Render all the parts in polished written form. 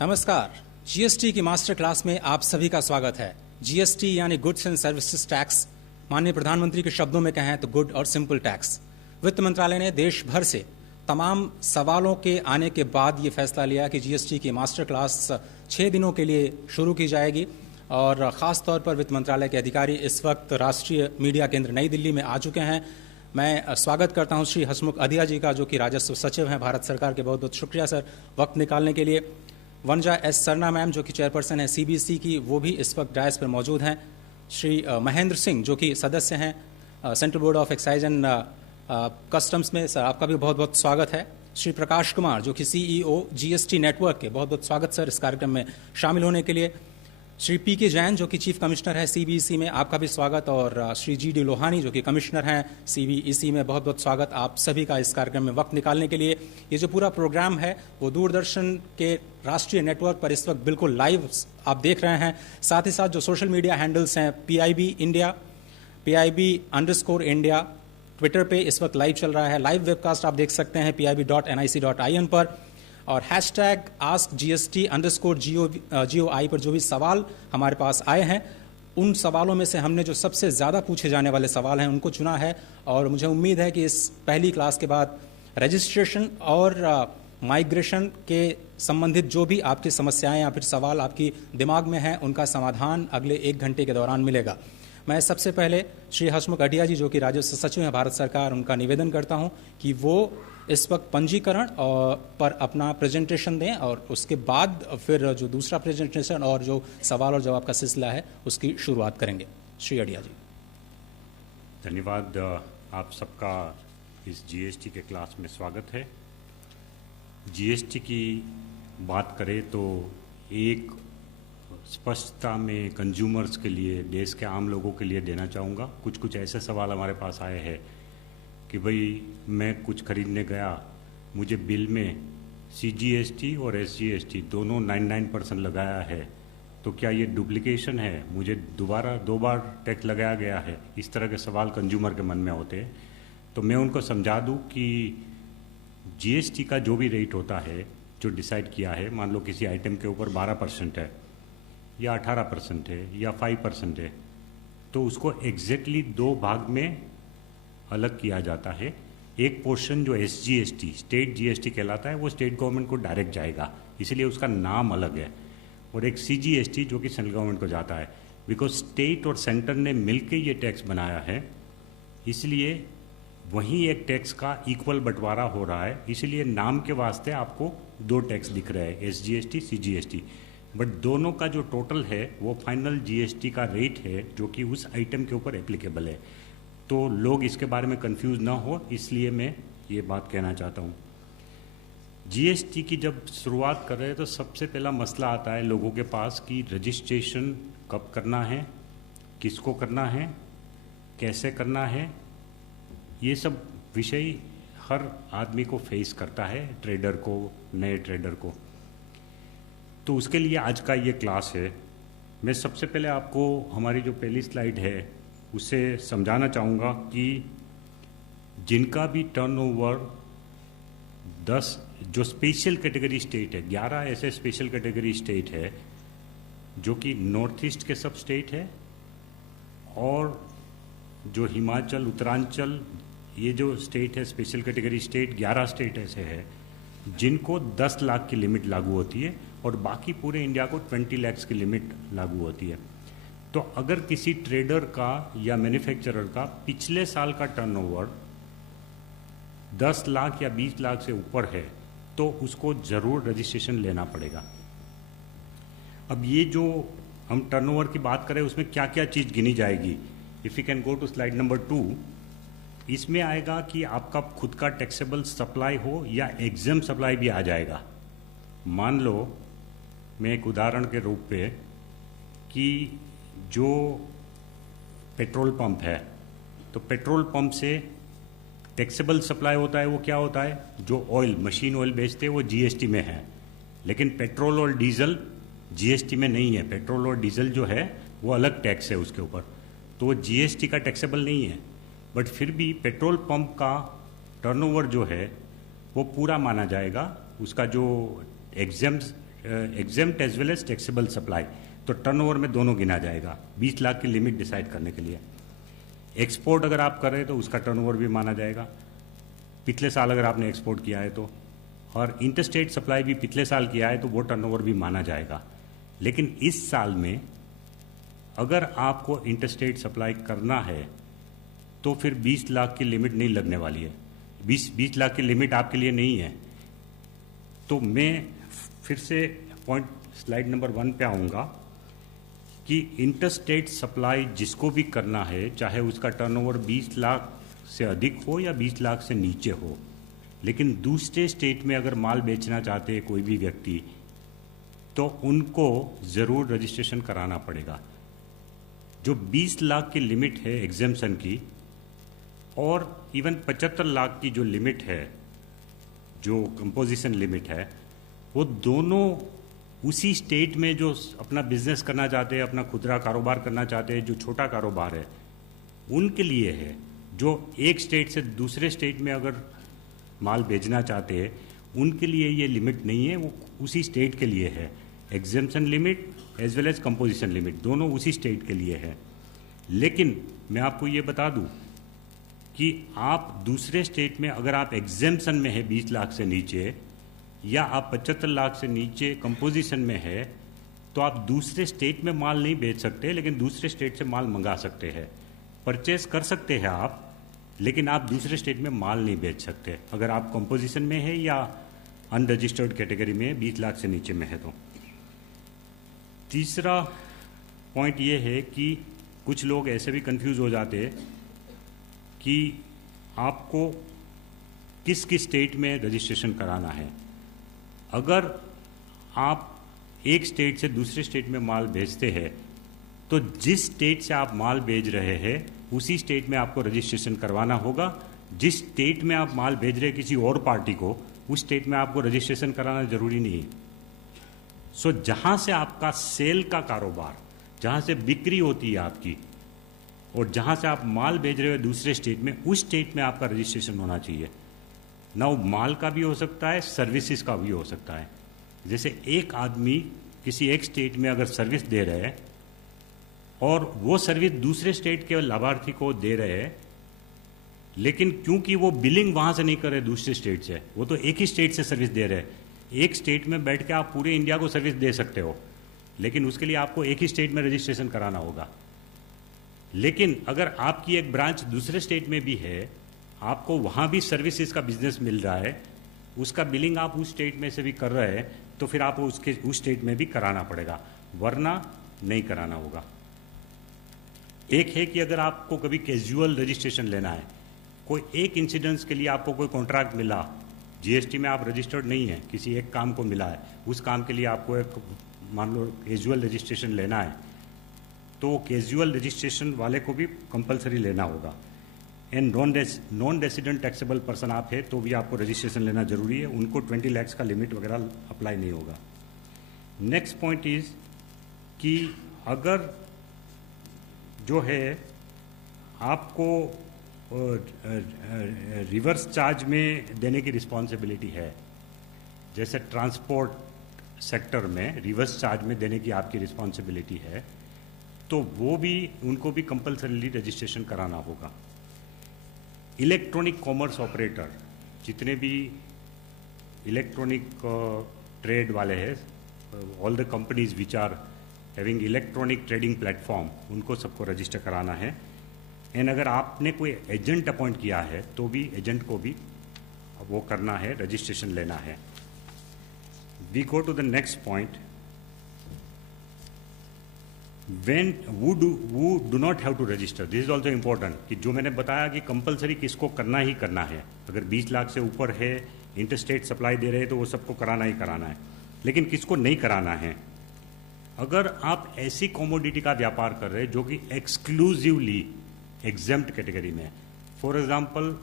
नमस्कार। जीएसटी की master class में आप सभी का स्वागत है। जीएसटी यानी गुड्स एंड सर्विसेज टैक्स, माननीय प्रधानमंत्री के शब्दों में कहें तो गुड और सिंपल टैक्स। वित्त मंत्रालय ने देश भर से तमाम सवालों के आने के बाद ये फैसला लिया कि जीएसटी की मास्टर क्लास 6 दिनों के लिए शुरू की जाएगी और ख़ास तौर पर वित्त मंत्रालय के अधिकारी इस वक्त राष्ट्रीय मीडिया केंद्र नई दिल्ली में आ चुके हैं। मैं स्वागत करता हूं श्री हसमुख अधिया जी का, जो कि राजस्व सचिव हैं भारत सरकार के। बहुत बहुत शुक्रिया सर वक्त निकालने के लिए। वनजा एस सरना मैम, जो कि चेयरपर्सन है सीबीसी की, वो भी इस वक्त डायस पर मौजूद हैं। श्री महेंद्र सिंह, जो कि सदस्य हैं central board of excise and customs में, सर आपका भी बहुत बहुत स्वागत है। श्री प्रकाश कुमार, जो कि सीईओ जीएसटी नेटवर्क के, बहुत बहुत स्वागत सर इस कार्यक्रम में शामिल होने के लिए। श्री पीके जैन, जो कि चीफ कमिश्नर है सीबीसी में, आपका भी स्वागत। और श्री जीडी लोहानी, जो कि कमिश्नर हैं सीबीईसी में, बहुत बहुत स्वागत आप सभी का इस कार्यक्रम में वक्त निकालने के लिए। ये जो पूरा प्रोग्राम है वो दूरदर्शन के राष्ट्रीय नेटवर्क पर इस वक्त बिल्कुल लाइव आप देख रहे हैं। साथ ही साथ जो सोशल मीडिया हैंडल्स हैं, PIB इंडिया, PIB_India, ट्विटर पे इस वक्त लाइव चल रहा है। लाइव वेबकास्ट आप देख सकते हैं pib.nic.in पर। और #AskGST_GOI पर जो भी सवाल हमारे पास आए हैं, उन सवालों में से हमने जो सबसे ज़्यादा पूछे जाने वाले सवाल हैं उनको चुना है। और मुझे उम्मीद है कि इस पहली क्लास के बाद रजिस्ट्रेशन और माइग्रेशन के संबंधित जो भी आपकी समस्याएं या फिर सवाल आपकी दिमाग में हैं, उनका समाधान अगले 1 घंटे के दौरान मिलेगा। मैं सबसे पहले श्री हसमुख अधिया जी, जो कि राजस्व सचिव हैं भारत सरकार, उनका निवेदन करता हूं कि वो इस वक्त पंजीकरण पर अपना प्रेजेंटेशन दें और उसके बाद फिर जो दूसरा प्रेजेंटेशन और जो सवाल और जवाब का सिलसिला है उसकी शुरुआत करेंगे। श्री अधिया जी। धन्यवाद। आप सबका इस जीएसटी के क्लास में स्वागत है। जीएसटी की बात करें तो एक स्पष्टता में कंज्यूमर्स के लिए, देश के आम लोगों के लिए देना चाहूँगा। कुछ ऐसे सवाल हमारे पास आए हैं कि भाई मैं कुछ खरीदने गया, मुझे बिल में CGST और SGST दोनों 99% लगाया है, तो क्या ये डुप्लीकेशन है? मुझे दोबारा 2 बार टैक्स लगाया गया है। इस तरह के सवाल कंज्यूमर के मन में होते हैं। तो मैं उनको समझा दूं कि GST का जो भी रेट होता है, जो डिसाइड किया है, मान लो किसी आइटम के ऊपर 12% है या 18% है या 5% है, तो उसको एग्जैक्टली 2 भाग में अलग किया जाता है। एक पोर्शन जो SGST, स्टेट GST कहलाता है, वो स्टेट गवर्नमेंट को डायरेक्ट जाएगा, इसलिए उसका नाम अलग है। और एक CGST जो कि सेंट्रल गवर्नमेंट को जाता है। बिकॉज स्टेट और सेंटर ने मिलकर ये टैक्स बनाया है, इसलिए वहीं एक टैक्स का इक्वल बंटवारा हो रहा है। इसलिए नाम के वास्ते आपको 2 टैक्स दिख रहे हैं, SGST, CGST। बट दोनों का जो टोटल है वो फाइनल GST का रेट है, जो कि उस आइटम के ऊपर एप्लीकेबल है। तो लोग इसके बारे में कंफ्यूज ना हो, इसलिए मैं ये बात कहना चाहता हूँ। GST की जब शुरुआत कर रहे हैं तो सबसे पहला मसला आता है लोगों के पास कि रजिस्ट्रेशन कब करना है, किसको करना है, कैसे करना है। ये सब विषय हर आदमी को फेस करता है, ट्रेडर को, नए ट्रेडर को। तो उसके लिए आज का ये क्लास है। मैं सबसे पहले आपको हमारी जो पहली स्लाइड है उसे समझाना चाहूँगा कि जिनका भी टर्नओवर 10, जो स्पेशल कैटेगरी स्टेट है, 11 ऐसे स्पेशल कैटेगरी स्टेट है जो कि नॉर्थ ईस्ट के सब स्टेट है, और जो हिमाचल, उत्तरांचल, ये जो स्टेट है स्पेशल कैटेगरी स्टेट, 11 स्टेट ऐसे है जिनको 10 लाख की लिमिट लागू होती है और बाकी पूरे इंडिया को 20 लाख की लिमिट लागू होती है। तो अगर किसी ट्रेडर का या मैन्युफैक्चरर का पिछले साल का टर्नओवर 10 लाख या 20 लाख से ऊपर है तो उसको जरूर रजिस्ट्रेशन लेना पड़ेगा। अब ये जो हम टर्नओवर की बात करें उसमें क्या क्या चीज़ गिनी जाएगी, if you can go to slide number 2, इसमें आएगा कि आपका खुद का टैक्सेबल सप्लाई हो या एग्जाम सप्लाई भी आ जाएगा। मान लो मैं एक उदाहरण के रूप पे कि जो पेट्रोल पंप है, तो पेट्रोल पंप से टैक्सेबल सप्लाई होता है, वो क्या होता है, जो ऑयल, मशीन ऑयल बेचते हैं वो GST में है, लेकिन पेट्रोल और डीजल GST में नहीं है। पेट्रोल और डीजल जो है वो अलग टैक्स है उसके ऊपर, तो वो GST का टैक्सेबल नहीं है। बट फिर भी पेट्रोल पंप का टर्नओवर जो है वो पूरा माना जाएगा, उसका जो exams exempt as well as taxable supply, तो टर्नओवर में दोनों गिना जाएगा 20 लाख की लिमिट डिसाइड करने के लिए। एक्सपोर्ट अगर आप कर रहे हैं तो उसका टर्नओवर भी माना जाएगा, पिछले साल अगर आपने एक्सपोर्ट किया है तो, और इंटरस्टेट सप्लाई भी पिछले साल किया है तो वो टर्नओवर भी माना जाएगा। लेकिन इस साल में अगर आपको इंटरस्टेट सप्लाई करना है तो फिर 20 लाख की लिमिट नहीं लगने वाली है। 20 लाख की लिमिट आपके लिए नहीं है। तो मैं फिर से पॉइंट स्लाइड नंबर 1 पे आऊँगा कि इंटरस्टेट सप्लाई जिसको भी करना है, चाहे उसका टर्नओवर 20 लाख से अधिक हो या 20 लाख से नीचे हो, लेकिन दूसरे स्टेट में अगर माल बेचना चाहते हैं कोई भी व्यक्ति, तो उनको ज़रूर रजिस्ट्रेशन कराना पड़ेगा। जो 20 लाख की लिमिट है एग्जेम्पशन की, और इवन 75 लाख की जो लिमिट है, जो कंपोजिशन लिमिट है, वो दोनों उसी स्टेट में जो अपना बिजनेस करना चाहते हैं, अपना खुदरा कारोबार करना चाहते हैं, जो छोटा कारोबार है उनके लिए है। जो एक स्टेट से दूसरे स्टेट में अगर माल भेजना चाहते हैं उनके लिए ये लिमिट नहीं है, वो उसी स्टेट के लिए है। Exemption limit as well as composition limit दोनों उसी स्टेट के लिए है। लेकिन मैं आपको ये बता दूं कि आप दूसरे स्टेट में अगर आप एग्जेम्पशन में है 20 लाख से नीचे, या आप 75 लाख से नीचे कंपोजिशन में है, तो आप दूसरे स्टेट में माल नहीं बेच सकते, लेकिन दूसरे स्टेट से माल मंगा सकते हैं। परचेस कर सकते हैं आप, लेकिन आप दूसरे स्टेट में माल नहीं बेच सकते अगर आप कंपोजिशन में है या अनरजिस्टर्ड कैटेगरी में 20 लाख से नीचे में है। तो तीसरा पॉइंट ये है कि कुछ लोग ऐसे भी कंफ्यूज हो जाते हैं कि आपको किस किस स्टेट में रजिस्ट्रेशन कराना है। अगर आप एक स्टेट से दूसरे स्टेट में माल भेजते हैं तो जिस स्टेट से आप माल भेज रहे हैं उसी स्टेट में आपको रजिस्ट्रेशन करवाना होगा। जिस स्टेट में आप माल भेज रहे हैं किसी और पार्टी को, उस स्टेट में आपको रजिस्ट्रेशन कराना जरूरी नहीं है। सो जहां से आपका सेल का कारोबार, जहां से बिक्री होती है आपकी, और जहां से आप माल भेज रहे हो दूसरे स्टेट में, उस स्टेट में आपका रजिस्ट्रेशन होना चाहिए। ना वो माल का भी हो सकता है, सर्विसेज का भी हो सकता है। जैसे एक आदमी किसी एक स्टेट में अगर सर्विस दे रहे हैं और वो सर्विस दूसरे स्टेट के लाभार्थी को दे रहे हैं, लेकिन क्योंकि वो बिलिंग वहां से नहीं कर रहे दूसरे स्टेट से, वो तो एक ही स्टेट से सर्विस दे रहे हैं। एक स्टेट में बैठ के आप पूरे इंडिया को सर्विस दे सकते हो, लेकिन उसके लिए आपको एक ही स्टेट में रजिस्ट्रेशन कराना होगा। लेकिन अगर आपकी एक ब्रांच दूसरे स्टेट में भी है, आपको वहां भी सर्विसेज का बिजनेस मिल रहा है, उसका बिलिंग आप उस स्टेट में से भी कर रहे हैं, तो फिर आपको उस स्टेट में भी कराना पड़ेगा, वरना नहीं कराना होगा। एक है कि अगर आपको कभी कैजुअल रजिस्ट्रेशन लेना है, कोई एक इंसिडेंस के लिए आपको कोई कॉन्ट्रैक्ट मिला, जीएसटी में आप रजिस्टर्ड नहीं है, किसी एक काम को मिला है, उस काम के लिए आपको एक मान लो कैजुअल रजिस्ट्रेशन लेना है, तो कैजुअल रजिस्ट्रेशन वाले को भी कंपलसरी लेना होगा। And non resident taxable person आप है तो भी आपको रजिस्ट्रेशन लेना जरूरी है, उनको 20 लाख का लिमिट वगैरह अप्लाई नहीं होगा। नेक्स्ट पॉइंट इज कि अगर जो है आपको रिवर्स चार्ज में देने की रिस्पॉन्सिबिलिटी है, जैसे ट्रांसपोर्ट सेक्टर में रिवर्स चार्ज में देने की आपकी रिस्पॉन्सिबिलिटी है, तो वो भी उनको भी कंपलसरीली रजिस्ट्रेशन कराना होगा। इलेक्ट्रॉनिक कॉमर्स ऑपरेटर, जितने भी इलेक्ट्रॉनिक ट्रेड वाले हैं, all the companies which are having electronic trading platform, उनको सबको रजिस्टर कराना है। एंड अगर आपने कोई एजेंट अपॉइंट किया है तो भी एजेंट को भी वो करना है, रजिस्ट्रेशन लेना है। We go to the next point, when who do not have to register, this is also important, कि जो मैंने बताया कि कंपलसरी किसको करना ही करना है। अगर 20 लाख से ऊपर है, इंटरस्टेट सप्लाई दे रहे हैं तो वो सबको कराना ही कराना है, लेकिन किसको नहीं कराना है। अगर आप ऐसी कमोडिटी का व्यापार कर रहे हैं जो कि एक्सक्लूसिवली एग्जेम्प्ट कैटेगरी में, फॉर एग्जांपल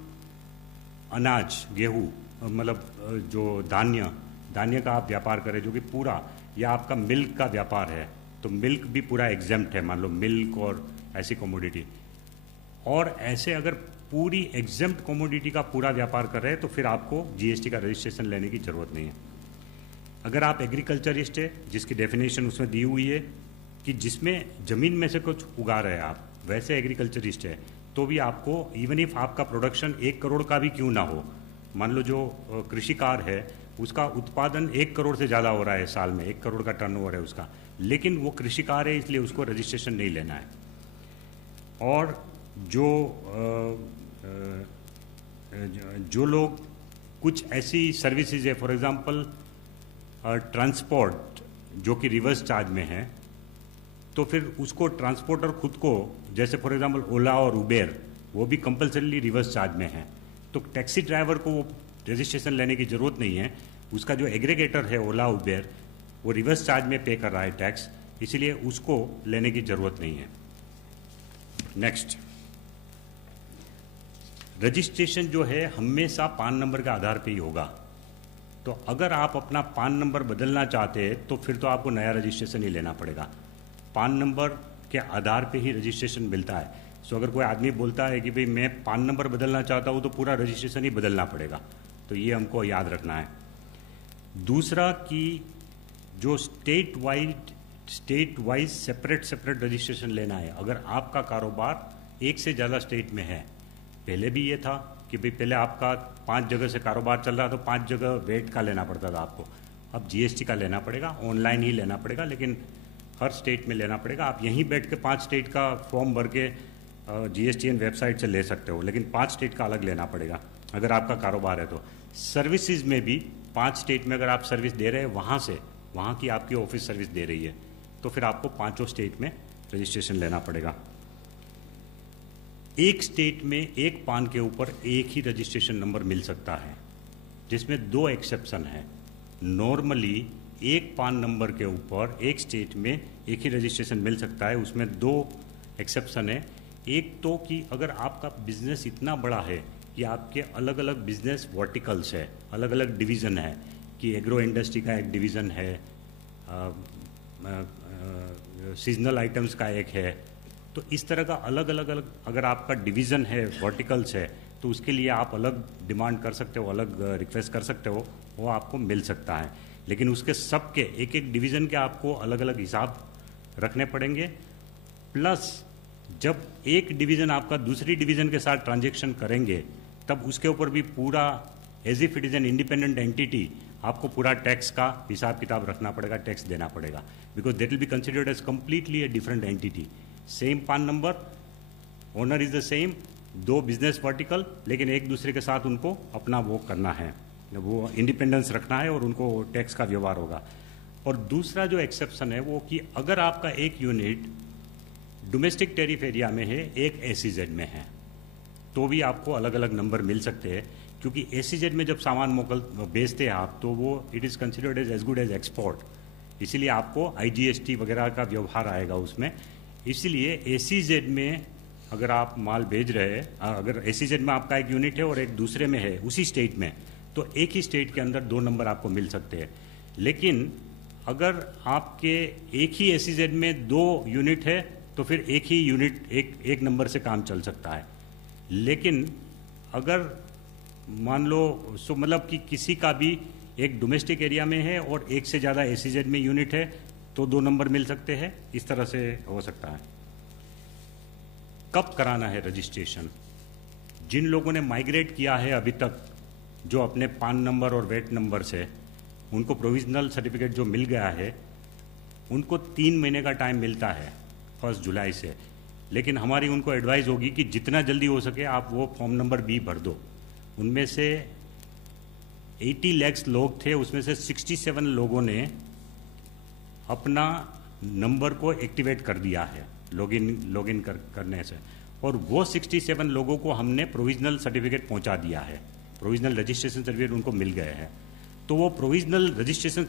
अनाज, गेहूँ, मतलब जो धान्य का आप व्यापार कर रहे हैं जो कि पूरा, या आपका मिल्क का व्यापार है तो मिल्क भी पूरा एग्जेम्प्ट है, मान लो मिल्क और ऐसी कमोडिटी। और ऐसे अगर पूरी एग्जेम्प्ट कमोडिटी का पूरा व्यापार कर रहे हैं तो फिर आपको जीएसटी का रजिस्ट्रेशन लेने की जरूरत नहीं है। अगर आप एग्रीकल्चरिस्ट है, जिसकी डेफिनेशन उसमें दी हुई है कि जिसमें ज़मीन में से कुछ उगा रहे हैं आप, वैसे एग्रीकल्चरिस्ट है, तो भी आपको इवन इफ आपका प्रोडक्शन 1 करोड़ का भी क्यों ना हो, मान लो जो कृषिकार है उसका उत्पादन 1 करोड़ से ज़्यादा हो रहा है साल में, 1 करोड़ का टर्नओवर है उसका, लेकिन वो कृषिकार है इसलिए उसको रजिस्ट्रेशन नहीं लेना है। और जो लोग कुछ ऐसी सर्विसेज है, फॉर एग्जांपल ट्रांसपोर्ट जो कि रिवर्स चार्ज में है, तो फिर उसको ट्रांसपोर्टर खुद को, जैसे फॉर एग्जांपल ओला और उबेर, वो भी कंपल्सरीली रिवर्स चार्ज में है, तो टैक्सी ड्राइवर को वो रजिस्ट्रेशन लेने की ज़रूरत नहीं है। उसका जो एग्रीगेटर है ओला उबेर, वो रिवर्स चार्ज में पे कर रहा है टैक्स, इसीलिए उसको लेने की ज़रूरत नहीं है। नेक्स्ट, रजिस्ट्रेशन जो है हमेशा पान नंबर के आधार पे ही होगा। तो अगर आप अपना पान नंबर बदलना चाहते हैं तो फिर तो आपको नया रजिस्ट्रेशन ही लेना पड़ेगा। पान नंबर के आधार पे ही रजिस्ट्रेशन मिलता है। सो अगर कोई आदमी बोलता है कि भाई मैं पान नंबर बदलना चाहता हूँ, तो पूरा रजिस्ट्रेशन ही बदलना पड़ेगा। तो ये हमको याद रखना है। दूसरा कि जो स्टेट वाइज सेपरेट रजिस्ट्रेशन लेना है। अगर आपका कारोबार एक से ज़्यादा स्टेट में है, पहले भी ये था कि भाई पहले आपका 5 जगह से कारोबार चल रहा, तो 5 जगह वेट का लेना पड़ता था आपको, अब जीएसटी का लेना पड़ेगा, ऑनलाइन ही लेना पड़ेगा, लेकिन हर स्टेट में लेना पड़ेगा। आप यहीं बैठ के 5 स्टेट का फॉर्म भर के GSTN वेबसाइट से ले सकते हो, लेकिन 5 स्टेट का अलग लेना पड़ेगा अगर आपका कारोबार है तो। सर्विसेज में भी 5 स्टेट में अगर आप सर्विस दे रहे हैं, वहाँ की आपकी ऑफिस सर्विस दे रही है, तो फिर आपको 5 स्टेट में रजिस्ट्रेशन लेना पड़ेगा। एक स्टेट में एक पान के ऊपर एक ही रजिस्ट्रेशन नंबर मिल सकता है, जिसमें 2 एक्सेप्शन है। नॉर्मली एक पान नंबर के ऊपर एक स्टेट में एक ही रजिस्ट्रेशन मिल सकता है, उसमें 2 एक्सेप्शन है। एक तो कि अगर आपका बिजनेस इतना बड़ा है कि आपके अलग अलग बिजनेस वर्टिकल्स है, अलग अलग डिवीज़न है, कि एग्रो इंडस्ट्री का एक डिवीज़न है, सीजनल आइटम्स का एक है, तो इस तरह का अलग अलग अगर आपका डिवीज़न है, वर्टिकल्स है, तो उसके लिए आप अलग डिमांड कर सकते हो, अलग रिक्वेस्ट कर सकते हो, वो आपको मिल सकता है। लेकिन उसके सबके एक एक डिवीज़न के आपको अलग अलग हिसाब रखने पड़ेंगे। प्लस जब एक डिवीज़न आपका दूसरी डिवीज़न के साथ ट्रांजैक्शन करेंगे, तब उसके ऊपर भी पूरा as if it is an independent entity आपको पूरा टैक्स का हिसाब किताब रखना पड़ेगा, टैक्स देना पड़ेगा, because that will be considered as completely a different entity. Same PAN number, owner is the same, 2 business vertical, लेकिन एक दूसरे के साथ उनको अपना वो करना है, वो इंडिपेंडेंस रखना है और उनको टैक्स का व्यवहार होगा। और दूसरा जो एक्सेप्शन है वो कि अगर आपका एक यूनिट डोमेस्टिक टेरिफ एरिया में है, एक SEZ में है, तो भी आपको अलग अलग नंबर मिल सकते हैं, क्योंकि SEZ में जब सामान बेचते हैं आप, तो वो it is considered as good as export, इसीलिए आपको IGST वगैरह का व्यवहार आएगा उसमें। इसीलिए SEZ में अगर आप माल भेज रहे हैं, अगर SEZ में आपका एक यूनिट है और एक दूसरे में है उसी स्टेट में, तो एक ही स्टेट के अंदर 2 नंबर आपको मिल सकते हैं। लेकिन अगर आपके एक ही SEZ में 2 यूनिट है, तो फिर एक ही यूनिट एक नंबर से काम चल सकता है। लेकिन अगर मान लो मतलब कि किसी का भी एक डोमेस्टिक एरिया में है और एक से ज़्यादा SEZ में यूनिट है, तो 2 नंबर मिल सकते हैं, इस तरह से हो सकता है। कब कराना है रजिस्ट्रेशन? जिन लोगों ने माइग्रेट किया है अभी तक, जो अपने पान नंबर और वेट नंबर से, उनको प्रोविजनल सर्टिफिकेट जो मिल गया है, उनको 3 महीने का टाइम मिलता है 1 जुलाई से। लेकिन हमारी उनको एडवाइस होगी कि जितना जल्दी हो सके आप वो फॉर्म नंबर B भर दो। उनमें से 80 लाख लोग थे, उसमें से 67 लोगों ने अपना नंबर को एक्टिवेट कर दिया है लॉगिन करने से, और वो 67 लोगों को हमने प्रोविजनल सर्टिफिकेट पहुंचा दिया है, प्रोविजनल रजिस्ट्रेशन सर्टिफिकेट उनको मिल गए हैं। तो वो प्रोविजनल रजिस्ट्रेशन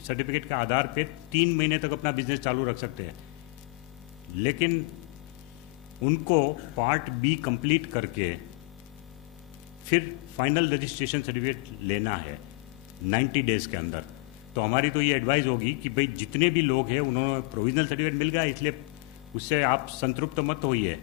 सर्टिफिकेट के आधार पे 3 महीने तक अपना बिजनेस चालू रख सकते हैं। लेकिन उनको पार्ट B कंप्लीट करके फिर फाइनल रजिस्ट्रेशन सर्टिफिकेट लेना है 90 डेज के अंदर। तो हमारी तो ये एडवाइस होगी कि भाई जितने भी लोग हैं उन्होंने प्रोविजनल सर्टिफिकेट मिल गया, इसलिए उससे आप संतृप्त मत होइए।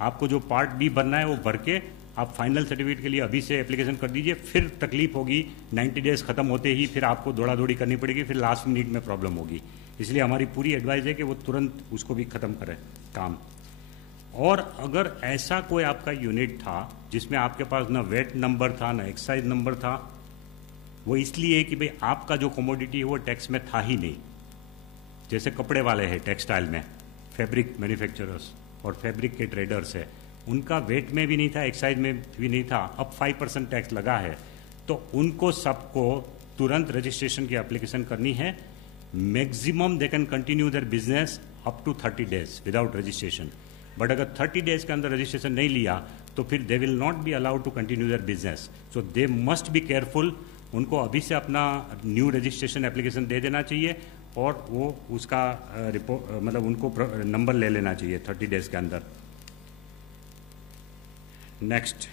आपको जो पार्ट B भरना है वो भर के आप फाइनल सर्टिफिकेट के लिए अभी से एप्लीकेशन कर दीजिए, फिर तकलीफ होगी 90 डेज खत्म होते ही, फिर आपको दौड़ा दौड़ी करनी पड़ेगी, फिर लास्ट मिनट में प्रॉब्लम होगी। इसलिए हमारी पूरी एडवाइस है कि वो तुरंत उसको भी ख़त्म करें काम। और अगर ऐसा कोई आपका यूनिट था जिसमें आपके पास ना वेट नंबर था ना एक्साइज नंबर था, वो इसलिए कि भाई आपका जो कमोडिटी है वो टैक्स में था ही नहीं। जैसे कपड़े वाले हैं टेक्सटाइल में, फैब्रिक मैन्युफैक्चरर्स और फैब्रिक के ट्रेडर्स है, उनका वेट में भी नहीं था, एक्साइज में भी नहीं था, अब 5% टैक्स लगा है, तो उनको सबको तुरंत रजिस्ट्रेशन की एप्लीकेशन करनी है। Maximum they can continue their business up to 30 days without registration, but अगर 30 डेज के अंदर रजिस्ट्रेशन नहीं लिया तो फिर they will not be allowed to continue their business. So they must be careful. उनको अभी से अपना न्यू रजिस्ट्रेशन एप्लीकेशन दे देना चाहिए और वो उसका रिपोर्ट मतलब उनको नंबर ले लेना चाहिए 30 डेज के अंदर। नेक्स्ट,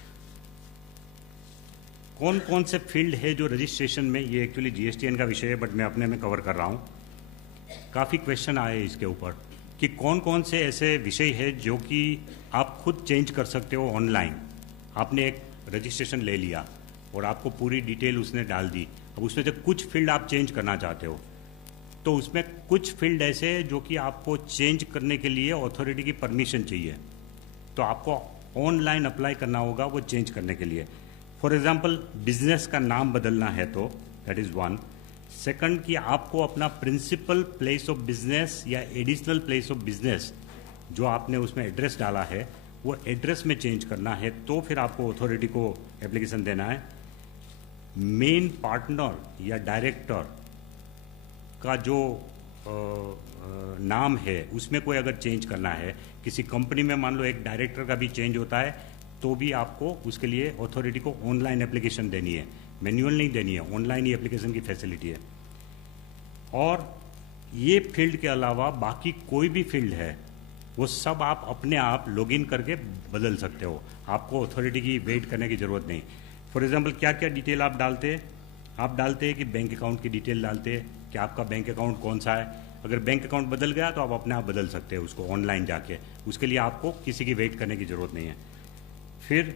कौन कौन से फील्ड है जो रजिस्ट्रेशन में, ये एक्चुअली जीएसटीएन का विषय है बट मैं अपने में कवर कर रहा हूँ। काफ़ी क्वेश्चन आए इसके ऊपर कि कौन कौन से ऐसे विषय है जो कि आप खुद चेंज कर सकते हो ऑनलाइन। आपने एक रजिस्ट्रेशन ले लिया और आपको पूरी डिटेल उसने डाल दी, अब उसमें से कुछ फील्ड आप चेंज करना चाहते हो, तो उसमें कुछ फील्ड ऐसे हैं जो कि आपको चेंज करने के लिए अथॉरिटी की परमिशन चाहिए, तो आपको ऑनलाइन अप्लाई करना होगा वो चेंज करने के लिए। फॉर एग्जाम्पल बिजनेस का नाम बदलना है तो दैट इज़ वन। सेकंड कि आपको अपना प्रिंसिपल प्लेस ऑफ बिजनेस या एडिशनल प्लेस ऑफ बिजनेस जो आपने उसमें एड्रेस डाला है वो एड्रेस में चेंज करना है, तो फिर आपको अथॉरिटी को एप्लीकेशन देना है। मेन पार्टनर या डायरेक्टर का जो नाम है उसमें कोई अगर चेंज करना है, किसी कंपनी में मान लो एक डायरेक्टर का भी चेंज होता है, तो भी आपको उसके लिए अथॉरिटी को ऑनलाइन एप्लीकेशन देनी है, मैन्युअल नहीं देनी है, ऑनलाइन ही एप्लीकेशन की फैसिलिटी है। और ये फील्ड के अलावा बाकी कोई भी फील्ड है वो सब आप अपने आप लॉगिन करके बदल सकते हो, आपको अथॉरिटी की वेट करने की ज़रूरत नहीं। फॉर एग्जांपल क्या क्या डिटेल आप डालते हैं, आप डालते हैं कि बैंक अकाउंट की डिटेल डालते हैं कि आपका बैंक अकाउंट कौन सा है। अगर बैंक अकाउंट बदल गया तो आप अपने आप बदल सकते हैं उसको ऑनलाइन जाके, उसके लिए आपको किसी की वेट करने की ज़रूरत नहीं है। फिर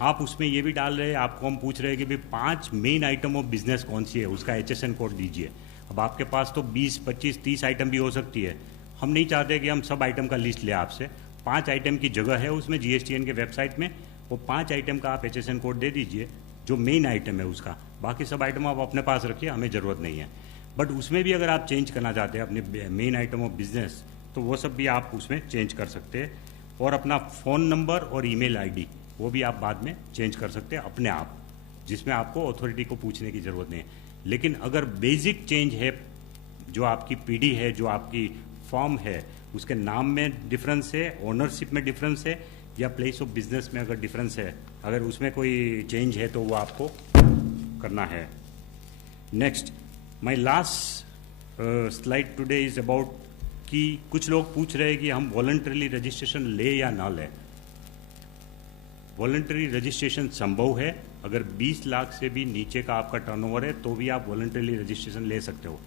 आप उसमें ये भी डाल रहे हैं, आपको हम पूछ रहे हैं कि भाई 5 मेन आइटम ऑफ बिजनेस कौन सी है, उसका HSN कोड दीजिए। अब आपके पास तो 20, 25, 30 आइटम भी हो सकती है, हम नहीं चाहते कि हम सब आइटम का लिस्ट लें आपसे। 5 आइटम की जगह है उसमें GSTN के वेबसाइट में, वो 5 आइटम का आप HSN कोड दे दीजिए जो मेन आइटम है उसका, बाकी सब आइटम आप अपने पास रखिए, हमें ज़रूरत नहीं है। बट उसमें भी अगर आप चेंज करना चाहते हैं अपने मेन आइटम ऑफ बिजनेस, तो वो सब भी आप उसमें चेंज कर सकते हैं। और अपना फ़ोन नंबर और ईमेल आईडी वो भी आप बाद में चेंज कर सकते हैं अपने आप, जिसमें आपको अथॉरिटी को पूछने की ज़रूरत नहीं है। लेकिन अगर बेसिक चेंज है, जो आपकी पीढ़ी है, जो आपकी फॉर्म है, उसके नाम में डिफरेंस है, ओनरशिप में डिफरेंस है, या प्लेस ऑफ बिजनेस में अगर डिफरेंस है, अगर उसमें कोई चेंज है तो वो आपको करना है। Next, my last slide today is about कि कुछ लोग पूछ रहे हैं कि हम वॉलंटरीली रजिस्ट्रेशन ले या ना ले। वॉलंटरी रजिस्ट्रेशन संभव है, अगर 20 लाख से भी नीचे का आपका टर्नओवर है तो भी आप वॉलंटरीली रजिस्ट्रेशन ले सकते हो।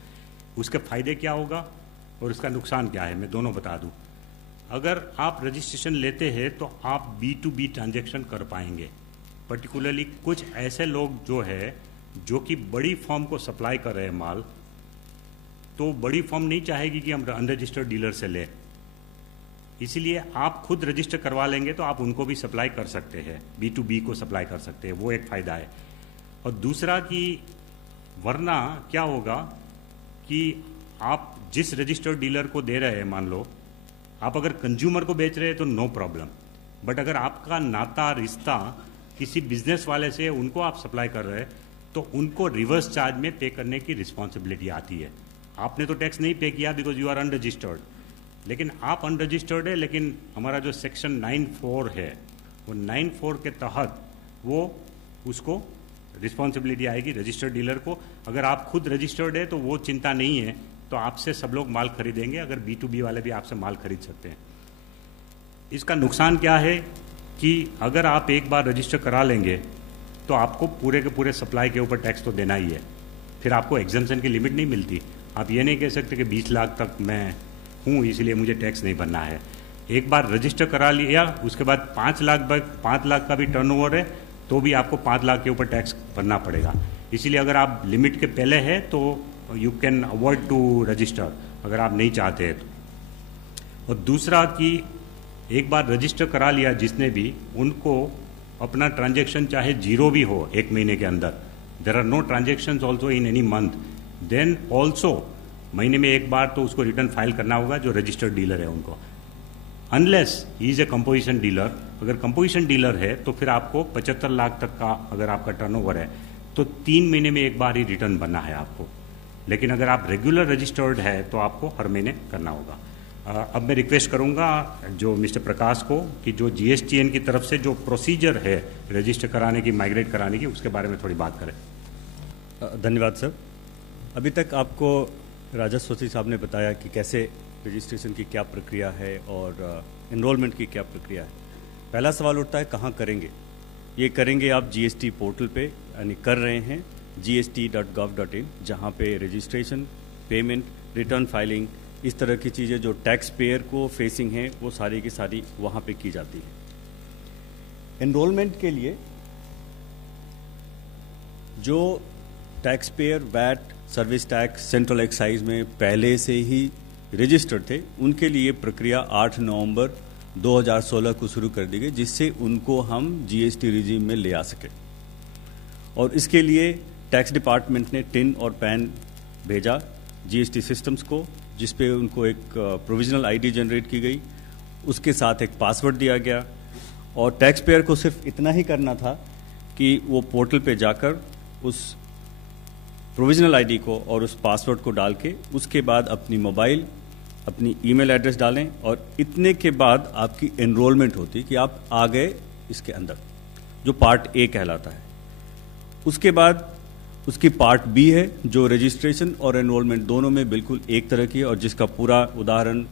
उसके फ़ायदे क्या होगा और उसका नुकसान क्या है, मैं दोनों बता दूं। अगर आप रजिस्ट्रेशन लेते हैं तो आप B2B ट्रांजैक्शन कर पाएंगे। पर्टिकुलरली कुछ ऐसे लोग जो कि बड़ी फर्म को सप्लाई कर रहे हैं माल, तो बड़ी फर्म नहीं चाहेगी कि हम अनरजिस्टर्ड डीलर से लें, इसीलिए आप खुद रजिस्टर करवा लेंगे तो आप उनको भी सप्लाई कर सकते हैं, B2B को सप्लाई कर सकते हैं, वो एक फ़ायदा है। और दूसरा कि वरना क्या होगा कि आप जिस रजिस्टर्ड डीलर को दे रहे हैं, मान लो आप अगर कंज्यूमर को बेच रहे हैं तो नो प्रॉब्लम, बट अगर आपका नाता रिश्ता किसी बिजनेस वाले से उनको आप सप्लाई कर रहे हैं तो उनको रिवर्स चार्ज में पे करने की रिस्पॉन्सिबिलिटी आती है। आपने तो टैक्स नहीं पे किया बिकॉज यू आर अनरजिस्टर्ड, लेकिन आप अनरजिस्टर्ड है, लेकिन हमारा जो सेक्शन 9(4) है वो 9(4) के तहत वो उसको रिस्पॉन्सिबिलिटी आएगी रजिस्टर्ड डीलर को। अगर आप खुद रजिस्टर्ड है तो वो चिंता नहीं है, तो आपसे सब लोग माल खरीदेंगे, अगर B2B वाले भी आपसे माल खरीद सकते हैं। इसका नुकसान क्या है कि अगर आप एक बार रजिस्टर करा लेंगे तो आपको पूरे के पूरे सप्लाई के ऊपर टैक्स तो देना ही है, फिर आपको एग्जम्पशन की लिमिट नहीं मिलती। आप ये नहीं कह सकते कि 20 लाख तक मैं हूँ इसलिए मुझे टैक्स नहीं भरना है। एक बार रजिस्टर करा लिया, उसके बाद 5 लाख का भी टर्नओवर है तो भी आपको 5 लाख के ऊपर टैक्स भरना पड़ेगा। इसीलिए अगर आप लिमिट के पहले है तो you can avoid to register, अगर आप नहीं चाहते हैं तो। और दूसरा कि एक बार रजिस्टर करा लिया जिसने भी, उनको अपना ट्रांजैक्शन चाहे जीरो भी हो एक महीने के अंदर, there are no transactions also in any month, then also महीने में एक बार तो उसको रिटर्न फाइल करना होगा जो रजिस्टर्ड डीलर है उनको, unless he is a composition dealer. अगर कंपोजिशन डीलर है तो फिर आपको 75 लाख तक का अगर आपका टर्नओवर है तो 3 महीने में एक बार ही रिटर्न भरना है आपको। लेकिन अगर आप रेगुलर रजिस्टर्ड है तो आपको हर महीने करना होगा। अब मैं रिक्वेस्ट करूंगा जो मिस्टर प्रकाश को कि जो जीएसटीएन की तरफ से जो प्रोसीजर है रजिस्टर कराने की, माइग्रेट कराने की, उसके बारे में थोड़ी बात करें। धन्यवाद सर। अभी तक आपको राजस्व सचिव साहब ने बताया कि कैसे रजिस्ट्रेशन की क्या प्रक्रिया है और एनरोलमेंट की क्या प्रक्रिया है। पहला सवाल उठता है कहाँ करेंगे। ये करेंगे आप जीएसटी पोर्टल पे, यानी कर रहे हैं gst.gov.in, जहाँ पे रजिस्ट्रेशन, पेमेंट, रिटर्न फाइलिंग, इस तरह की चीज़ें जो टैक्स पेयर को फेसिंग हैं वो सारी की सारी वहाँ पे की जाती है। एनरोलमेंट के लिए जो tax payer VAT, service tax, central excise में पहले से ही रजिस्टर्ड थे, उनके लिए प्रक्रिया 8 नवंबर 2016 को शुरू कर दी गई, जिससे उनको हम जीएसटी रिजीम में ले आ सके। और इसके लिए टैक्स डिपार्टमेंट ने टिन और पैन भेजा जीएसटी सिस्टम्स को, जिस पे उनको एक प्रोविजनल आईडी जनरेट की गई, उसके साथ एक पासवर्ड दिया गया और टैक्स पेयर को सिर्फ इतना ही करना था कि वो पोर्टल पे जाकर उस प्रोविजनल आईडी को और उस पासवर्ड को डाल के उसके बाद अपनी मोबाइल, अपनी ईमेल एड्रेस डालें और इतने के बाद आपकी एनरोलमेंट होती कि आप आ गए इसके अंदर, जो पार्ट ए कहलाता है। उसके बाद उसकी पार्ट बी है जो रजिस्ट्रेशन और एनरोलमेंट दोनों में बिल्कुल एक तरह की है और जिसका पूरा उदाहरण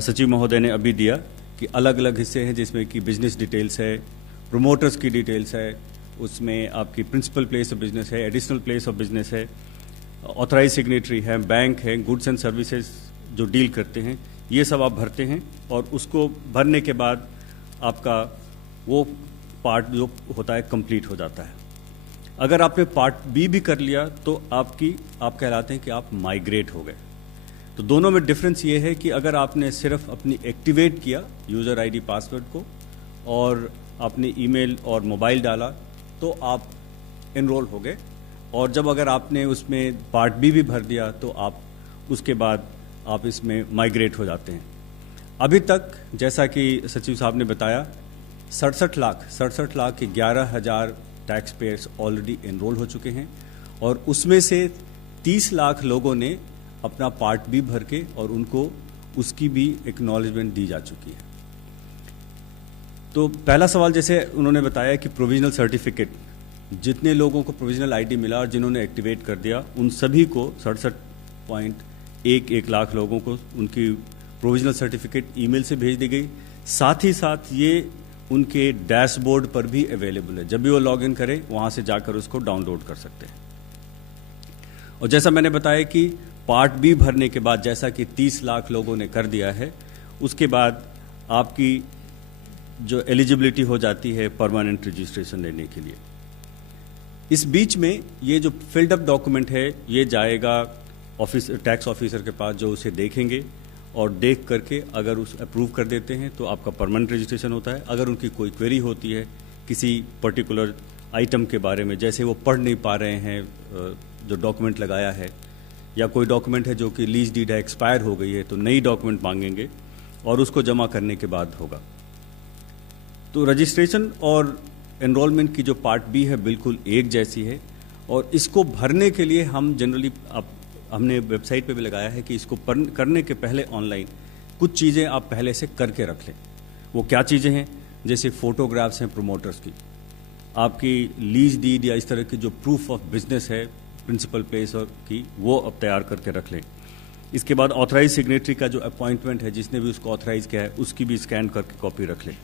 सचिव महोदय ने अभी दिया कि अलग अलग हिस्से हैं, जिसमें कि बिजनेस डिटेल्स है, प्रोमोटर्स की डिटेल्स है, उसमें आपकी प्रिंसिपल प्लेस ऑफ बिजनेस है, एडिशनल प्लेस ऑफ बिजनेस है, ऑथराइज सिग्नेटरी है, बैंक है, गुड्स एंड सर्विसेज जो डील करते हैं, ये सब आप भरते हैं और उसको भरने के बाद आपका वो पार्ट जो होता है कंप्लीट हो जाता है। अगर आपने पार्ट बी भी कर लिया तो आप कहलाते हैं कि आप माइग्रेट हो गए। तो दोनों में डिफरेंस ये है कि अगर आपने सिर्फ अपनी एक्टिवेट किया यूज़र आईडी पासवर्ड को और आपने ईमेल और मोबाइल डाला तो आप एनरोल हो गए, और जब अगर आपने उसमें पार्ट बी भी भर दिया तो आप उसके बाद आप इसमें माइग्रेट हो जाते हैं। अभी तक जैसा कि सचिव साहब ने बताया 67 लाख के 11,000 टैक्स पेयर्स ऑलरेडी एनरोल हो चुके हैं और उसमें से 30 लाख लोगों ने अपना पार्ट बी भर के और उनको उसकी भी एक्नॉलेजमेंट दी जा चुकी है। तो पहला सवाल जैसे उन्होंने बताया कि प्रोविजनल सर्टिफिकेट, जितने लोगों को प्रोविजनल आईडी मिला और जिन्होंने एक्टिवेट कर दिया उन सभी को 67.11 लाख लोगों को उनकी प्रोविजनल सर्टिफिकेट ईमेल से भेज दी गई। साथ ही साथ ये उनके डैशबोर्ड पर भी अवेलेबल है, जब भी वो लॉगिन करें वहाँ से जाकर उसको डाउनलोड कर सकते हैं। और जैसा मैंने बताया कि पार्ट बी भरने के बाद जैसा कि 30 लाख लोगों ने कर दिया है, उसके बाद आपकी जो एलिजिबिलिटी हो जाती है परमानेंट रजिस्ट्रेशन लेने के लिए। इस बीच में ये जो फिल्ड अप डॉक्यूमेंट है ये जाएगा टैक्स ऑफिसर के पास, जो उसे देखेंगे और देख करके अगर उस अप्रूव कर देते हैं तो आपका परमानेंट रजिस्ट्रेशन होता है। अगर उनकी कोई क्वेरी होती है किसी पर्टिकुलर आइटम के बारे में, जैसे वो पढ़ नहीं पा रहे हैं जो डॉक्यूमेंट लगाया है, या कोई डॉक्यूमेंट है जो कि लीज डीड है एक्सपायर हो गई है, तो नई डॉक्यूमेंट मांगेंगे और उसको जमा करने के बाद होगा। तो रजिस्ट्रेशन और एनरोलमेंट की जो पार्ट बी है बिल्कुल एक जैसी है, और इसको भरने के लिए हम जनरली हमने वेबसाइट पे भी लगाया है कि इसको करने के पहले ऑनलाइन कुछ चीज़ें आप पहले से करके रख लें। वो क्या चीज़ें हैं? जैसे फ़ोटोग्राफ्स हैं प्रोमोटर्स की, आपकी लीज डीड या इस तरह की जो प्रूफ ऑफ बिजनेस है प्रिंसिपल प्लेस और की, वो अब तैयार करके रख लें। इसके बाद ऑथराइज सिग्नेटरी का जो अपॉइंटमेंट है, जिसने भी उसको ऑथराइज किया है, उसकी भी स्कैन करके कॉपी रख लें।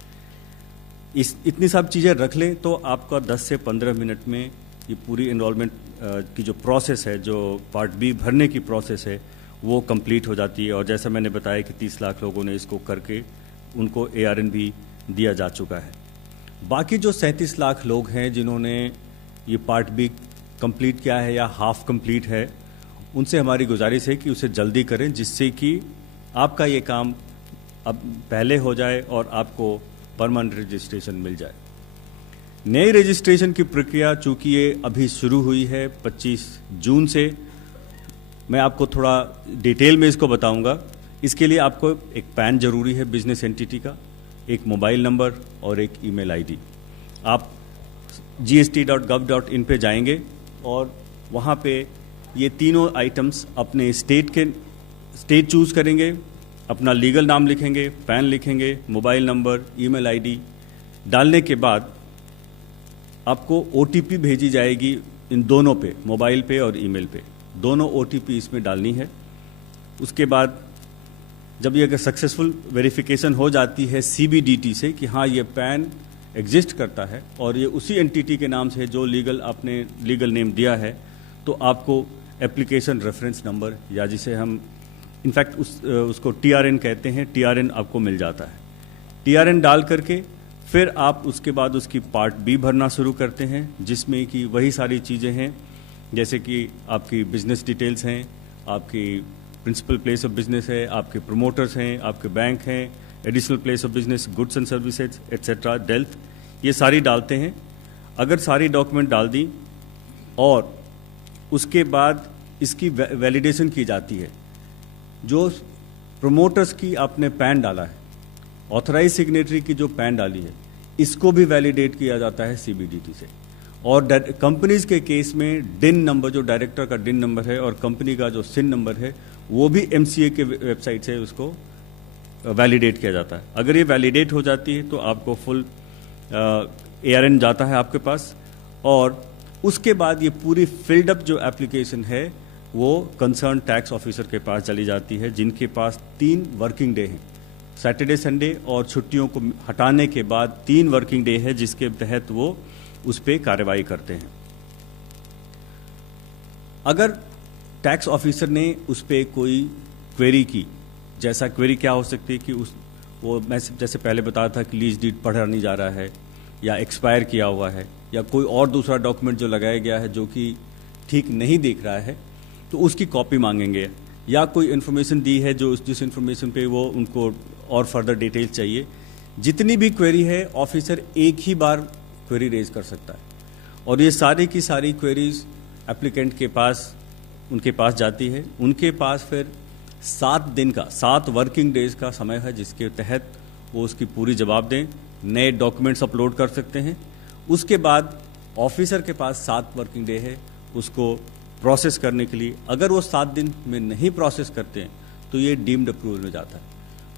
इतनी सब चीज़ें रख लें तो आपका 10 से 15 मिनट में ये पूरी एनरोलमेंट की जो प्रोसेस है, जो पार्ट बी भरने की प्रोसेस है, वो कंप्लीट हो जाती है। और जैसा मैंने बताया कि 30 लाख लोगों ने इसको करके उनको ARN भी दिया जा चुका है। बाकी जो 37 लाख लोग हैं जिन्होंने ये पार्ट बी कंप्लीट किया है या हाफ कंप्लीट है, उनसे हमारी गुजारिश है कि उसे जल्दी करें, जिससे कि आपका ये काम अब पहले हो जाए और आपको परमानेंट रजिस्ट्रेशन मिल जाए। नई रजिस्ट्रेशन की प्रक्रिया चूंकि ये अभी शुरू हुई है 25 जून से, मैं आपको थोड़ा डिटेल में इसको बताऊंगा। इसके लिए आपको एक पैन जरूरी है बिजनेस एंटिटी का, एक मोबाइल नंबर और एक ईमेल आईडी। आप gst.gov.in पे जाएंगे और वहाँ पे ये तीनों आइटम्स अपने स्टेट चूज करेंगे, अपना लीगल नाम लिखेंगे, पैन लिखेंगे, मोबाइल नंबर, ईमेल आईडी डालने के बाद आपको OTP भेजी जाएगी इन दोनों पे, मोबाइल पे और ईमेल पे, दोनों OTP इसमें डालनी है। उसके बाद जब ये अगर सक्सेसफुल वेरिफिकेशन हो जाती है CBDT से कि हाँ ये पैन एग्जिस्ट करता है और ये उसी एंटिटी के नाम से है जो आपने लीगल नेम दिया है, तो आपको एप्लीकेशन रेफरेंस नंबर या जिसे हम इनफैक्ट उसको TRN कहते हैं, TRN आपको मिल जाता है। TRN डाल करके फिर आप उसके बाद उसकी पार्ट बी भरना शुरू करते हैं, जिसमें कि वही सारी चीज़ें हैं जैसे कि आपकी बिजनेस डिटेल्स हैं, आपकी प्रिंसिपल प्लेस ऑफ बिजनेस है, आपके प्रोमोटर्स हैं, आपके बैंक हैं, additional place of business, goods and services etcetera, dealt, ये सारी डालते हैं। अगर सारी डॉक्यूमेंट डाल दी और उसके बाद इसकी वैलिडेशन की जाती है, जो प्रोमोटर्स की आपने पैन डाला है, ऑथराइज सिग्नेटरी की जो पैन डाली है, इसको भी वैलिडेट किया जाता है CBDT से। और कंपनीज के केस में डिन नंबर, जो डायरेक्टर का डिन नंबर है और कंपनी का जो सिन नंबर है, वो भी MCA के वेबसाइट से उसको वैलिडेट किया जाता है। अगर ये वैलिडेट हो जाती है तो आपको फुल ARN जाता है आपके पास, और उसके बाद ये पूरी फिल्ड अप जो एप्लीकेशन है वो कंसर्न टैक्स ऑफिसर के पास चली जाती है, जिनके पास 3 वर्किंग डे हैं, सैटरडे संडे और छुट्टियों को हटाने के बाद 3 वर्किंग डे है, जिसके तहत वो उस पर कार्रवाई करते हैं। अगर टैक्स ऑफिसर ने उस पर कोई क्वेरी की, जैसा क्वेरी क्या हो सकती है कि वो मैं जैसे पहले बताया था कि लीज डीड पढ़ा नहीं जा रहा है या एक्सपायर किया हुआ है या कोई और दूसरा डॉक्यूमेंट जो लगाया गया है जो कि ठीक नहीं दिख रहा है, तो उसकी कॉपी मांगेंगे, या कोई इन्फॉर्मेशन दी है जो जिस इन्फॉर्मेशन पे वो उनको और फर्दर डिटेल चाहिए। जितनी भी क्वेरी है ऑफिसर एक ही बार क्वेरी रेज कर सकता है, और ये सारी की सारी क्वेरीज एप्लीकेंट के पास उनके पास जाती है। उनके पास फिर 7 वर्किंग डेज का समय है, जिसके तहत वो उसकी पूरी जवाब दें, नए डॉक्यूमेंट्स अपलोड कर सकते हैं। उसके बाद ऑफिसर के पास 7 वर्किंग डे है उसको प्रोसेस करने के लिए। अगर वो 7 दिन में नहीं प्रोसेस करते हैं तो ये डीम्ड अप्रूवल में जाता है।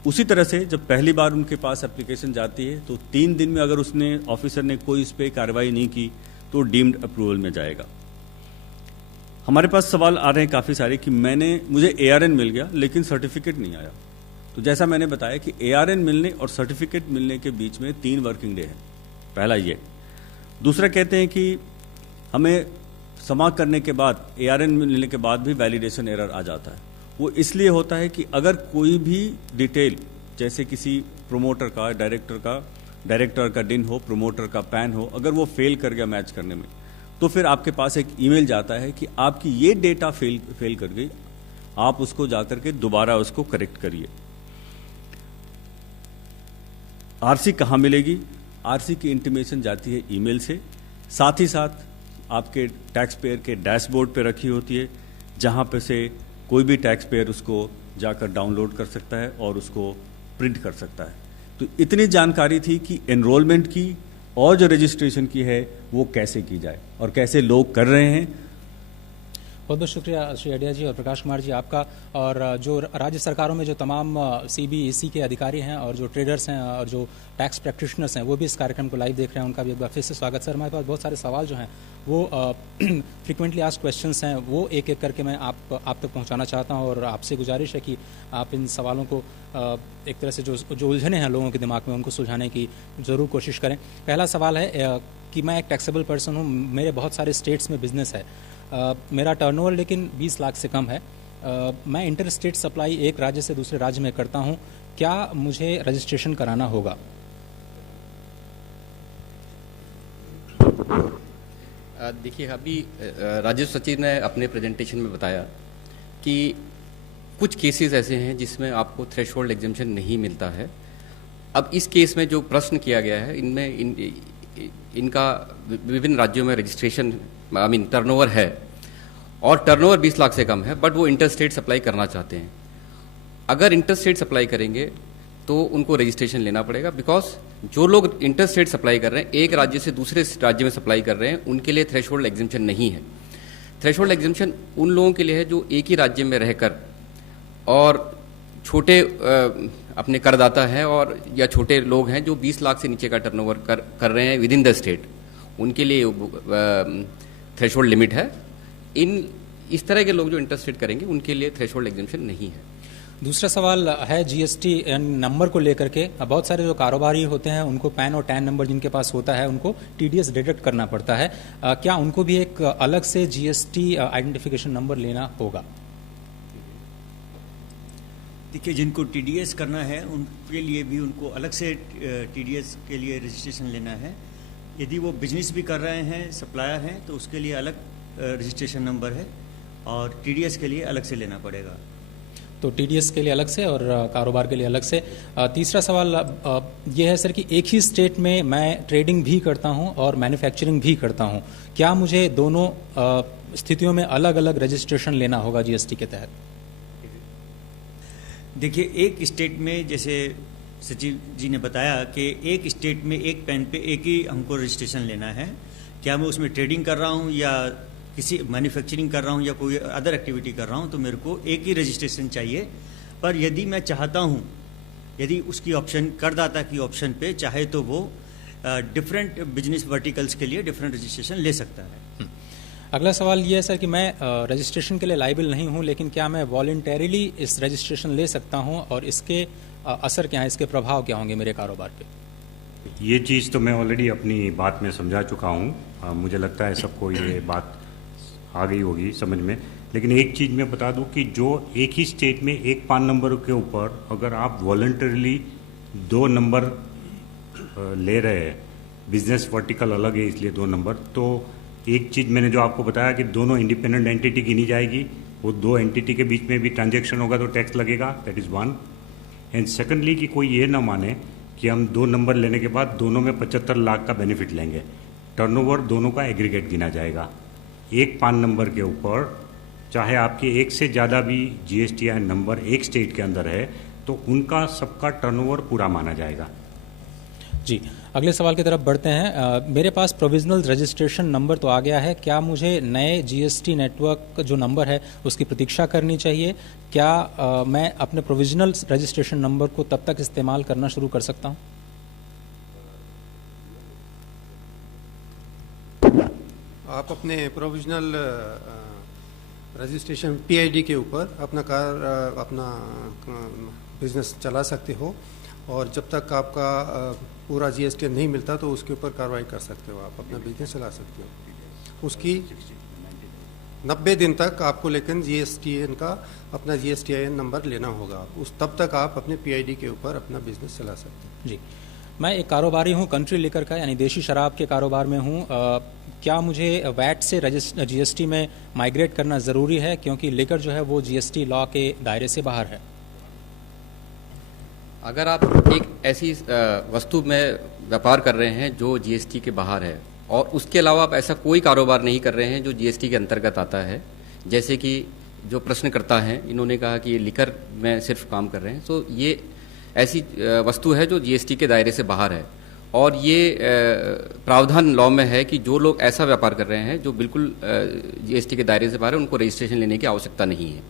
उसी तरह से जब पहली बार उनके पास एप्लीकेशन जाती है तो 3 दिन में अगर उसने ऑफिसर ने कोई इस पर कार्रवाई नहीं की तो डीम्ड अप्रूवल में जाएगा। हमारे पास सवाल आ रहे हैं काफ़ी सारे कि मुझे ARN मिल गया लेकिन सर्टिफिकेट नहीं आया। तो जैसा मैंने बताया कि ARN मिलने और सर्टिफिकेट मिलने के बीच में 3 वर्किंग डे है, पहला ये। दूसरा कहते हैं कि हमें समा करने के बाद ARN मिलने के बाद भी वैलिडेशन एरर आ जाता है। वो इसलिए होता है कि अगर कोई भी डिटेल, जैसे किसी प्रोमोटर का, डायरेक्टर का डिन हो, प्रोमोटर का पैन हो, अगर वो फेल कर गया मैच करने में, तो फिर आपके पास एक ईमेल जाता है कि आपकी ये डेटा फेल कर गई, आप उसको जाकर के दोबारा उसको करेक्ट करिए। RC कहाँ मिलेगी? RC की इंटीमेशन जाती है ईमेल से, साथ ही साथ आपके टैक्स पेयर के डैशबोर्ड पे रखी होती है, जहाँ पे से कोई भी टैक्स पेयर उसको जाकर डाउनलोड कर सकता है और उसको प्रिंट कर सकता है। तो इतनी जानकारी थी कि एनरोलमेंट की और जो रजिस्ट्रेशन की है वो कैसे की जाए और कैसे लोग कर रहे हैं। बहुत बहुत शुक्रिया श्री अडिया जी और प्रकाश कुमार जी आपका। और जो राज्य सरकारों में जो तमाम CBEC के अधिकारी हैं और जो ट्रेडर्स हैं और जो टैक्स प्रैक्टिशनर्स हैं वो भी इस कार्यक्रम को लाइव देख रहे हैं, उनका भी एक बार फिर से स्वागत। सर, हमारे पास बहुत सारे सवाल जो हैं वो फ्रिक्वेंटली आस्क्ड क्वेश्चंस हैं, वो एक एक करके मैं आप तक पहुंचाना चाहता हूं, और आपसे गुजारिश है कि आप इन सवालों को एक तरह से जो उलझने हैं लोगों के दिमाग में उनको सुलझाने की ज़रूर कोशिश करें। पहला सवाल है कि मैं एक टैक्सेबल पर्सन हूँ, मेरे बहुत सारे स्टेट्स में बिजनेस है, मेरा टर्नओवर लेकिन 20 लाख से कम है, मैं इंटर स्टेट सप्लाई एक राज्य से दूसरे राज्य में करता हूं, क्या मुझे रजिस्ट्रेशन कराना होगा? देखिए, अभी राजीव सचिव ने अपने प्रेजेंटेशन में बताया कि कुछ केसेस ऐसे हैं जिसमें आपको थ्रेशोल्ड एग्जेम्पशन नहीं मिलता है। अब इस केस में जो प्रश्न किया गया है, इनमें इनका विभिन्न राज्यों में रजिस्ट्रेशन टर्नओवर है और टर्नओवर 20 लाख से कम है, बट वो इंटर स्टेट सप्लाई करना चाहते हैं। अगर इंटर स्टेट सप्लाई करेंगे तो उनको रजिस्ट्रेशन लेना पड़ेगा, बिकॉज जो लोग इंटर स्टेट सप्लाई कर रहे हैं, एक राज्य से दूसरे राज्य में सप्लाई कर रहे हैं, उनके लिए थ्रेशोल्ड एग्जेम्पशन नहीं है। थ्रेशोल्ड एग्जेम्पशन उन लोगों के लिए है जो एक ही राज्य में रहकर और छोटे अपने करदाता हैं और या छोटे लोग हैं जो 20 लाख से नीचे का टर्नओवर कर रहे हैं विद इन द स्टेट, उनके लिए थ्रेशोल्ड लिमिट है। इस तरह के लोग जो इंटर स्टेट करेंगे उनके लिए थ्रेशोल्ड एग्जेम्पशन नहीं है। दूसरा सवाल है जीएसटी नंबर को लेकर के। बहुत सारे जो कारोबारी होते हैं उनको पैन और टैन नंबर जिनके पास होता है उनको टीडीएस डिडक्ट करना पड़ता है, क्या उनको भी एक अलग से जीएसटी आइडेंटिफिकेशन नंबर लेना होगा? देखिए, जिनको टीडीएस करना है उनके लिए भी उनको अलग से टीडीएस के लिए रजिस्ट्रेशन लेना है। यदि वो बिजनेस भी कर रहे हैं, सप्लायर हैं, तो उसके लिए अलग रजिस्ट्रेशन नंबर है और टीडीएस के लिए अलग से लेना पड़ेगा। तो टीडीएस के लिए अलग से और कारोबार के लिए अलग से। तीसरा सवाल ये है सर कि एक ही स्टेट में मैं ट्रेडिंग भी करता हूं और मैन्युफैक्चरिंग भी करता हूं, क्या मुझे दोनों स्थितियों में अलग अलग रजिस्ट्रेशन लेना होगा जीएसटी के तहत? देखिए, एक स्टेट में जैसे सचिव जी ने बताया कि एक स्टेट में एक पैन पे एक ही हमको रजिस्ट्रेशन लेना है। क्या मैं उसमें ट्रेडिंग कर रहा हूँ या किसी मैन्युफैक्चरिंग कर रहा हूँ या कोई अदर एक्टिविटी कर रहा हूँ, तो मेरे को एक ही रजिस्ट्रेशन चाहिए। पर यदि मैं चाहता हूँ, यदि उसकी ऑप्शन करदाता की ऑप्शन पे चाहे तो वो डिफरेंट बिजनेस वर्टिकल्स के लिए डिफरेंट रजिस्ट्रेशन ले सकता है। अगला सवाल ये है सर कि मैं रजिस्ट्रेशन के लिए लायबल नहीं हूं, लेकिन क्या मैं वॉलंटरीली इस रजिस्ट्रेशन ले सकता हूं और इसके असर क्या है, इसके प्रभाव क्या होंगे मेरे कारोबार पे? ये चीज़ तो मैं ऑलरेडी अपनी बात में समझा चुका हूँ। मुझे लगता है सबको ये बात आ गई होगी समझ में। लेकिन एक चीज़ मैं बता दूं कि जो एक ही स्टेट में एक पान नंबर के ऊपर अगर आप वॉलंटरीली 2 नंबर ले रहे हैं, बिजनेस वर्टिकल अलग है इसलिए 2 नंबर, तो एक चीज़ मैंने जो आपको बताया कि दोनों इंडिपेंडेंट एंटिटी गिनी जाएगी, वो 2 एंटिटी के बीच में भी ट्रांजैक्शन होगा तो टैक्स लगेगा, दैट इज़ 1। एंड सेकंडली कि कोई ये ना माने कि हम 2 नंबर लेने के बाद दोनों में 75 लाख का बेनिफिट लेंगे। टर्नओवर दोनों का एग्रीगेट गिना जाएगा। एक पान नंबर के ऊपर चाहे आपके एक से ज़्यादा भी जीएसटीआई नंबर एक स्टेट के अंदर है तो उनका सबका टर्नओवर पूरा माना जाएगा। जी, अगले सवाल की तरफ बढ़ते हैं। मेरे पास प्रोविजनल रजिस्ट्रेशन नंबर तो आ गया है, क्या मुझे नए जीएसटी नेटवर्क जो नंबर है उसकी प्रतीक्षा करनी चाहिए? क्या मैं अपने प्रोविजनल रजिस्ट्रेशन नंबर को तब तक इस्तेमाल करना शुरू कर सकता हूं? आप अपने प्रोविजनल रजिस्ट्रेशन पीआईडी के ऊपर अपना बिजनेस चला सकते हो और जब तक आपका पूरा जीएसटी नहीं मिलता तो उसके ऊपर कार्रवाई कर सकते हो, आप अपना बिजनेस चला सकते हो। उसकी 90 दिन तक आपको लेकिन जीएसटीएन का अपना जीएसटीआईएन नंबर लेना होगा, तब तक आप अपने पीआईडी के ऊपर अपना बिजनेस चला सकते हो। जी, मैं एक कारोबारी हूं कंट्री लिकर का, यानी देशी शराब के कारोबार में हूं। क्या मुझे वैट से जीएसटी में माइग्रेट करना ज़रूरी है, क्योंकि लिकर जो है वो जीएसटी लॉ के दायरे से बाहर है? अगर आप एक ऐसी वस्तु में व्यापार कर रहे हैं जो जीएसटी के बाहर है और उसके अलावा आप ऐसा कोई कारोबार नहीं कर रहे हैं जो जीएसटी के अंतर्गत आता है, जैसे कि जो प्रश्नकर्ता हैं इन्होंने कहा कि ये लिकर में सिर्फ काम कर रहे हैं, तो ये ऐसी वस्तु है जो जीएसटी के दायरे से बाहर है और ये प्रावधान लॉ में है कि जो लोग ऐसा व्यापार कर रहे हैं जो बिल्कुल जीएसटी के दायरे से बाहर है, उनको रजिस्ट्रेशन लेने की आवश्यकता नहीं है।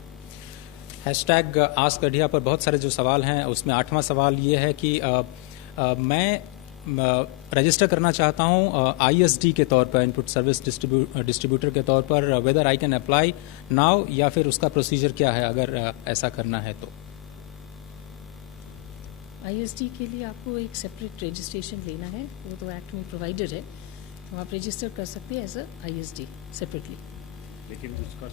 हैशटैग आस्क गढ़िया पर बहुत सारे जो सवाल हैं उसमें 8वां सवाल ये है कि मैं रजिस्टर करना चाहता हूं आईएसडी के तौर पर, इनपुट सर्विस डिस्ट्रीब्यूटर के तौर पर, whether I can apply now या फिर उसका प्रोसीजर क्या है अगर ऐसा करना है तो? आईएसडी के लिए आपको एक सेपरेट रजिस्ट्रेशन लेना है, वो तो एक्ट में प्रोवाइडेड है, तो आप रजिस्टर कर सकते हैं एज अ आईएसडी सेपरेटली। लेकिन उसका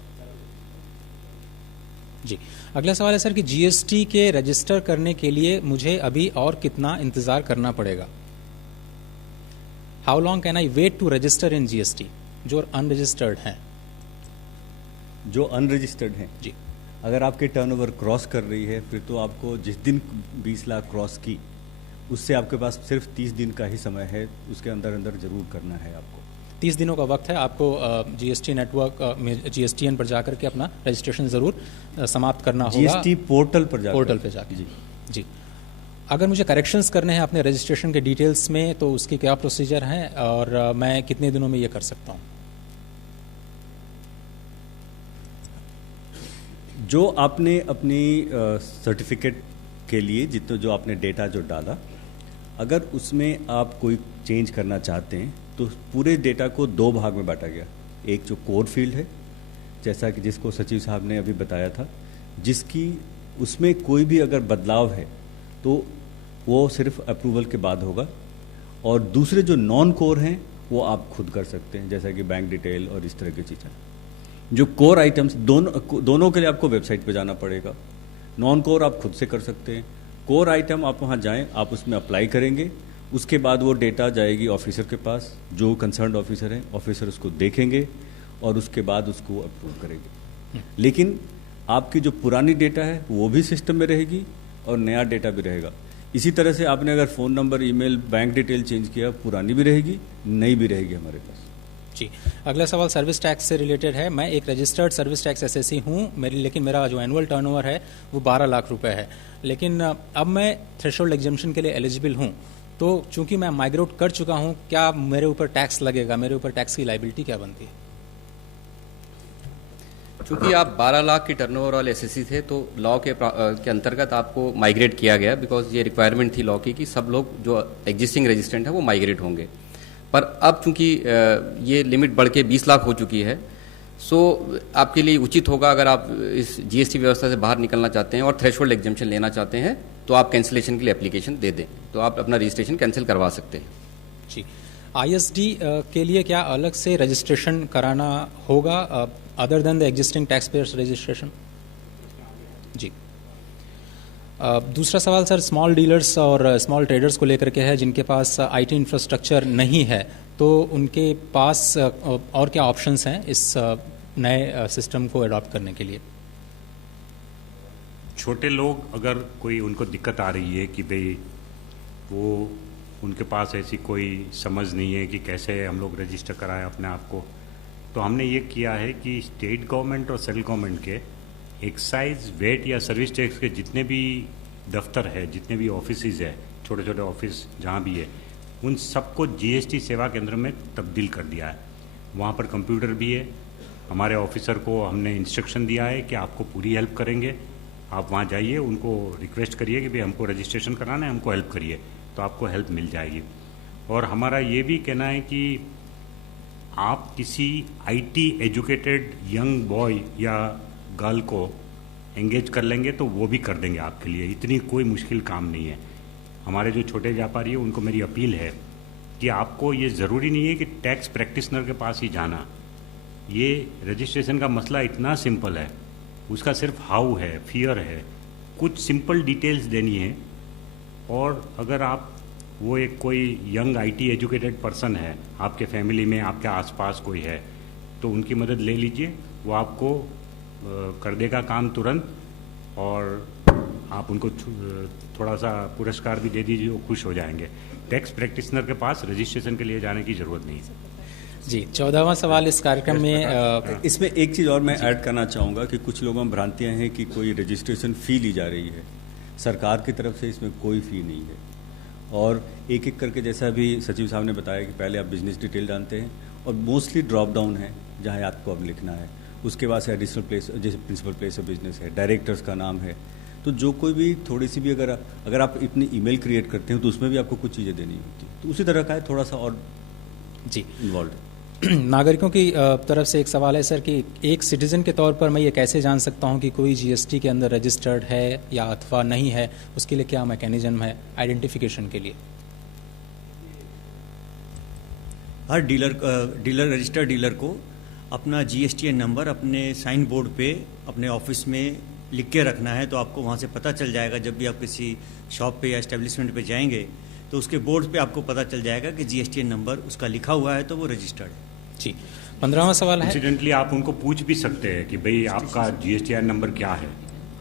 जी, अगला सवाल है सर कि जीएसटी के रजिस्टर करने के लिए मुझे अभी और कितना इंतजार करना पड़ेगा? How long can I wait to register in GST? जो अनरजिस्टर्ड हैं, जो अनरजिस्टर्ड हैं, जी, अगर आपके टर्नओवर क्रॉस कर रही है, फिर तो आपको जिस दिन 20 लाख क्रॉस की, उससे आपके पास सिर्फ 30 दिन का ही समय है, उसके अंदर अंदर जरूर करना है आपको। 30 दिनों का वक्त है आपको जीएसटी नेटवर्क में जीएसटीएन पर जाकर के अपना रजिस्ट्रेशन जरूर समाप्त करना होगा। जीएसटी पोर्टल पर जाकर जी। अगर मुझे करेक्शंस करने हैं अपने रजिस्ट्रेशन के डिटेल्स में, तो उसकी क्या प्रोसीजर है और मैं कितने दिनों में ये कर सकता हूँ? जो आपने अपनी सर्टिफिकेट के लिए जितना जो आपने डेटा जो डाला, अगर उसमें आप कोई चेंज करना चाहते हैं तो पूरे डेटा को 2 भाग में बांटा गया। एक जो कोर फील्ड है, जैसा कि जिसको सचिव साहब ने अभी बताया था, जिसकी उसमें कोई भी अगर बदलाव है तो वो सिर्फ अप्रूवल के बाद होगा, और दूसरे जो नॉन कोर हैं वो आप खुद कर सकते हैं, जैसा कि बैंक डिटेल और इस तरह की चीज़ें। जो कोर आइटम्स दोनों के लिए आपको वेबसाइट पे जाना पड़ेगा। नॉन कोर आप खुद से कर सकते हैं। कोर आइटम आप वहाँ जाएं, आप उसमें अप्लाई करेंगे, उसके बाद वो डेटा जाएगी ऑफिसर के पास, जो कंसर्न्ड ऑफिसर है, ऑफिसर उसको देखेंगे और उसके बाद उसको अप्रूव करेंगे। लेकिन आपकी जो पुरानी डेटा है वो भी सिस्टम में रहेगी और नया डेटा भी रहेगा। इसी तरह से आपने अगर phone number, email, bank detail change किया, पुरानी भी रहेगी, नई भी रहेगी हमारे पास। जी, अगला सवाल सर्विस टैक्स से रिलेटेड है। मैं एक रजिस्टर्ड सर्विस टैक्स एसएससी हूँ, लेकिन मेरा जो एनुअल टर्नओवर है वो 12 लाख रुपए है, लेकिन अब मैं थ्रेशोल्ड एग्जम्पशन के लिए एलिजिबल हूँ, तो चूंकि मैं माइग्रेट कर चुका हूँ, क्या मेरे ऊपर टैक्स लगेगा? मेरे ऊपर टैक्स की लाइबिलिटी क्या बनती है? चूंकि आप 12 लाख के टर्नओवर वाले एसएससी थे, तो लॉ के अंतर्गत आपको माइग्रेट किया गया, बिकॉज ये रिक्वायरमेंट थी लॉ की कि सब लोग जो एग्जिस्टिंग रजिस्ट्रेंट है वो माइग्रेट होंगे। पर अब चूंकि ये लिमिट बढ़ के 20 लाख हो चुकी है, सो आपके लिए उचित होगा, अगर आप इस जीएसटी व्यवस्था से बाहर निकलना चाहते हैं और थ्रेशोल्ड एग्जम्पशन लेना चाहते हैं, तो आप कैंसिलेशन के लिए एप्लीकेशन दे दें, तो आप अपना रजिस्ट्रेशन कैंसिल करवा सकते हैं। जी, आईएसडी के लिए क्या अलग से रजिस्ट्रेशन कराना होगा other than the existing tax payers registration? जी, दूसरा सवाल सर स्मॉल डीलर्स और स्मॉल ट्रेडर्स को लेकर के है, जिनके पास आईटी इंफ्रास्ट्रक्चर नहीं है, तो उनके पास और क्या ऑप्शंस हैं इस नए सिस्टम को अडॉप्ट करने के लिए? छोटे लोग, अगर कोई उनको दिक्कत आ रही है कि भाई वो उनके पास ऐसी कोई समझ नहीं है कि कैसे हम लोग रजिस्टर कराएं अपने आप को, तो हमने ये किया है कि स्टेट गवर्नमेंट और सेंट्रल गवर्नमेंट के एक्साइज, वेट या सर्विस टैक्स के जितने भी दफ्तर है, जितने भी ऑफिसेज है, छोटे छोटे ऑफिस जहाँ भी है, उन सबको जीएसटी सेवा केंद्र में तब्दील कर दिया है। वहाँ पर कंप्यूटर भी है। हमारे ऑफिसर को हमने इंस्ट्रक्शन दिया है कि आपको पूरी हेल्प करेंगे, आप वहाँ जाइए, उनको रिक्वेस्ट करिए कि भाई हमको रजिस्ट्रेशन कराना है, हमको हेल्प करिए, तो आपको हेल्प मिल जाएगी। और हमारा ये भी कहना है कि आप किसी आईटी एजुकेटेड यंग बॉय या गर्ल को एंगेज कर लेंगे तो वो भी कर देंगे आपके लिए, इतनी कोई मुश्किल काम नहीं है। हमारे जो छोटे व्यापारी हैं उनको मेरी अपील है कि आपको ये ज़रूरी नहीं है कि टैक्स प्रैक्टिशनर के पास ही जाना। ये रजिस्ट्रेशन का मसला इतना सिंपल है, उसका सिर्फ हाउ है, फियर है, कुछ सिंपल डिटेल्स देनी है। और अगर आप वो एक कोई यंग आईटी एजुकेटेड पर्सन है, आपके फैमिली में, आपके आसपास कोई है, तो उनकी मदद ले लीजिए, वो आपको कर देगा काम तुरंत, और आप उनको थोड़ा सा पुरस्कार भी दे दीजिए, वो खुश हो जाएंगे। टैक्स प्रैक्टिशनर के पास रजिस्ट्रेशन के लिए जाने की ज़रूरत नहीं है। जी, 14वां सवाल इस कार्यक्रम में इसमें एक चीज़ और मैं ऐड करना चाहूँगा कि कुछ लोगों में भ्रांतियाँ हैं कि कोई रजिस्ट्रेशन फ़ी ली जा रही है। सरकार की तरफ से इसमें कोई फ़ी नहीं है, और एक एक करके, जैसा अभी सचिव साहब ने बताया कि पहले आप बिजनेस डिटेल जानते हैं, और मोस्टली ड्रॉप डाउन है जहाँ आपको अब लिखना है, उसके बाद से एडिशनल प्लेस, जैसे प्रिंसिपल प्लेस ऑफ बिजनेस है, डायरेक्टर्स का नाम है, तो जो कोई भी थोड़ी सी भी अगर आप इतनी ईमेल क्रिएट करते हैं तो उसमें भी आपको कुछ चीज़ें देनी होती है, तो उसी तरह का है, थोड़ा सा और जी इन्वॉल्व। नागरिकों की तरफ से एक सवाल है सर कि एक सिटीजन के तौर पर मैं ये कैसे जान सकता हूँ कि कोई जीएसटी के अंदर रजिस्टर्ड है या अथवा नहीं है? उसके लिए क्या मैकेनिज्म है आइडेंटिफिकेशन के लिए? हर डीलर रजिस्टर्ड डीलर को अपना जीएसटी नंबर अपने साइन बोर्ड पे अपने ऑफिस में लिख के रखना है, तो आपको वहाँ से पता चल जाएगा। जब भी आप किसी शॉप पे या एस्टेब्लिशमेंट पे जाएंगे तो उसके बोर्ड पे आपको पता चल जाएगा कि GSTN नंबर उसका लिखा हुआ है तो वो रजिस्टर्ड है। जी, 15वां सवाल है। इंसिडेंटली आप उनको पूछ भी सकते हैं कि भाई आपका GSTN नंबर क्या है।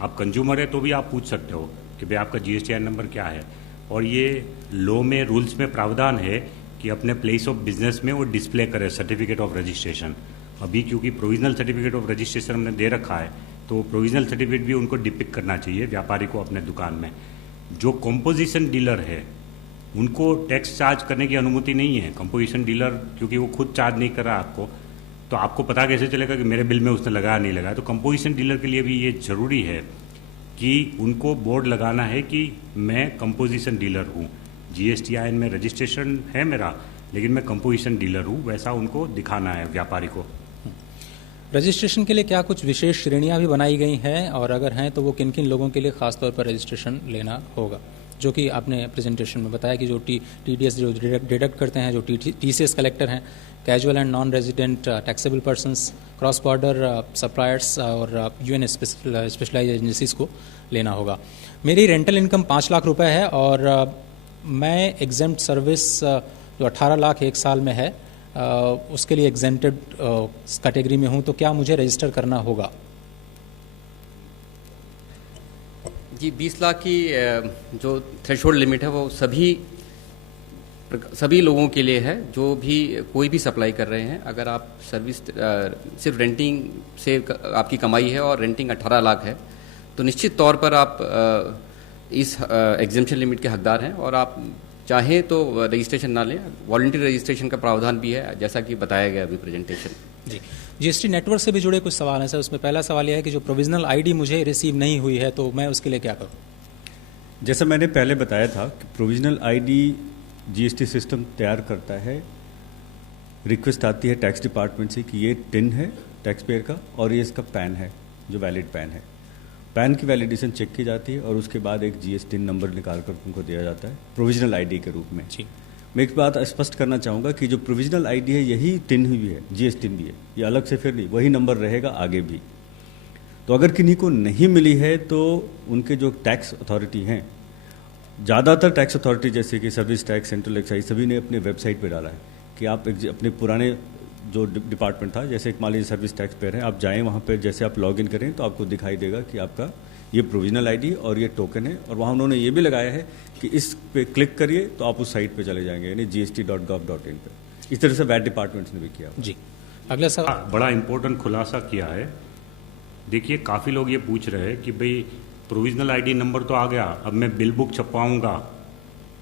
आप कंज्यूमर है तो भी आप पूछ सकते हो कि भाई आपका GSTN नंबर क्या है। और ये लॉ में, रूल्स में प्रावधान है कि अपने प्लेस ऑफ बिजनेस में वो डिस्प्ले करे सर्टिफिकेट ऑफ रजिस्ट्रेशन। अभी क्योंकि प्रोविजनल सर्टिफिकेट ऑफ रजिस्ट्रेशन हमने दे रखा है, तो प्रोविजनल सर्टिफिकेट भी उनको डिपिक्ट करना चाहिए व्यापारी को अपने दुकान में। जो कंपोजिशन डीलर है उनको टैक्स चार्ज करने की अनुमति नहीं है। कंपोजिशन डीलर क्योंकि वो खुद चार्ज नहीं कर रहा आपको, तो आपको पता कैसे चलेगा कि मेरे बिल में उसने लगाया नहीं लगाया। तो कंपोजिशन डीलर के लिए भी ये जरूरी है कि उनको बोर्ड लगाना है कि मैं कंपोजिशन डीलर हूँ। GSTIN में रजिस्ट्रेशन है मेरा, लेकिन मैं कंपोजिशन डीलर हूँ, वैसा उनको दिखाना है व्यापारी को। रजिस्ट्रेशन के लिए क्या कुछ विशेष श्रेणियां भी बनाई गई हैं, और अगर हैं तो वो किन किन लोगों के लिए खास तौर पर रजिस्ट्रेशन लेना होगा? जो कि आपने प्रेजेंटेशन में बताया कि जो TDS जो डिडक्ट करते हैं, जो TCS कलेक्टर हैं, casual and non resident taxable persons, cross border suppliers और UN स्पेशलाइज एजेंसीज को लेना होगा। मेरी रेंटल इनकम 5 लाख रुपए है और मैं एग्जेम्प्ट सर्विस जो 18 लाख एक साल में है उसके लिए एग्जेम्प्टेड कैटेगरी में हूँ, तो क्या मुझे रजिस्टर करना होगा? जी, 20 लाख की जो थ्रेशोल्ड लिमिट है वो सभी लोगों के लिए है जो भी कोई भी सप्लाई कर रहे हैं। अगर आप सर्विस सिर्फ रेंटिंग से आपकी कमाई है और रेंटिंग 18 लाख है, तो निश्चित तौर पर आप इस एग्जेम्पशन लिमिट के हकदार हैं और आप चाहें तो रजिस्ट्रेशन ना लें। वॉलंटरी रजिस्ट्रेशन का प्रावधान भी है, जैसा कि बताया गया अभी प्रेजेंटेशन। जी, GST नेटवर्क से भी जुड़े कुछ सवाल हैं सर। उसमें पहला सवाल यह है कि जो प्रोविजनल ID मुझे रिसीव नहीं हुई है, तो मैं उसके लिए क्या करूं? जैसा मैंने पहले बताया था कि प्रोविजनल ID GST सिस्टम तैयार करता है। रिक्वेस्ट आती है टैक्स डिपार्टमेंट से कि ये टिन है टैक्स पेयर का और ये इसका पैन है, जो वैलिड पैन है। पैन की वैलिडेशन चेक की जाती है और उसके बाद एक GST नंबर निकाल कर उनको दिया जाता है प्रोविजनल ID के रूप में। जी, मैं एक बात स्पष्ट करना चाहूँगा कि जो प्रोविजनल ID है यही टिन भी है, GST भी है, ये अलग से फिर नहीं, वही नंबर रहेगा आगे भी। तो अगर किन्हीं को नहीं मिली है तो उनके जो टैक्स अथॉरिटी हैं, ज़्यादातर टैक्स अथॉरिटी जैसे कि सर्विस टैक्स, सेंट्रल एक्साइज, सभी ने अपने वेबसाइट पे डाला है कि आप अपने पुराने जो डिपार्टमेंट था, जैसे मान लीजिए सर्विस टैक्स पेयर है, आप जाएं वहाँ पे, जैसे आप लॉगिन करें तो आपको दिखाई देगा कि आपका ये प्रोविजनल ID और ये टोकन है। और वहाँ उन्होंने ये भी लगाया है कि इस पे क्लिक करिए तो आप उस साइट पे चले जाएंगे, यानी gst.gov.in पे। इस तरह से वैट डिपार्टमेंट्स ने भी किया। जी, अगला सवाल। बड़ा इंपॉर्टेंट खुलासा किया है। देखिए, काफ़ी लोग ये पूछ रहे हैं कि भाई प्रोविजनल ID नंबर तो आ गया, अब मैं बिल बुक छपवाऊँगा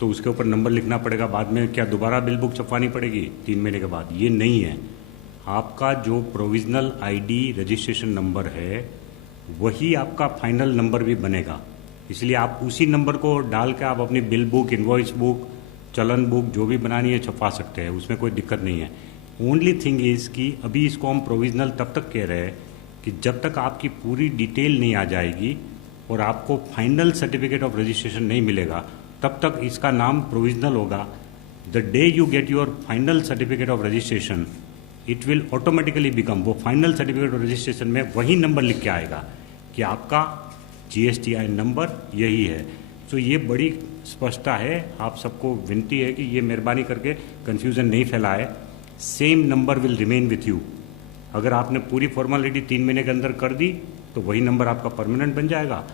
तो उसके ऊपर नंबर लिखना पड़ेगा, बाद में क्या दोबारा बिल बुक छपवानी पड़ेगी 3 महीने के बाद? ये नहीं है। आपका जो प्रोविजनल ID रजिस्ट्रेशन नंबर है वही आपका फाइनल नंबर भी बनेगा। इसलिए आप उसी नंबर को डाल के आप अपनी बिल बुक, इनवॉइस बुक, चलन बुक जो भी बनानी है छपवा सकते हैं, उसमें कोई दिक्कत नहीं है। ओनली थिंग इज़ कि अभी इसको हम प्रोविजनल तब तक कह रहे हैं कि जब तक आपकी पूरी डिटेल नहीं आ जाएगी और आपको फाइनल सर्टिफिकेट ऑफ रजिस्ट्रेशन नहीं मिलेगा, तब तक इसका नाम प्रोविजनल होगा। The day you get your final certificate of registration, it will automatically become, वो फाइनल सर्टिफिकेट ऑफ रजिस्ट्रेशन में वही नंबर लिख के आएगा कि आपका GSTIN नंबर यही है। तो ये बड़ी स्पष्टता है। आप सबको विनती है कि ये मेहरबानी करके कन्फ्यूज़न नहीं फैलाए। Same number will remain with you. अगर आपने पूरी फॉर्मेलिटी 3 महीने के अंदर कर दी तो वही नंबर आपका परमानेंट बन जाएगा,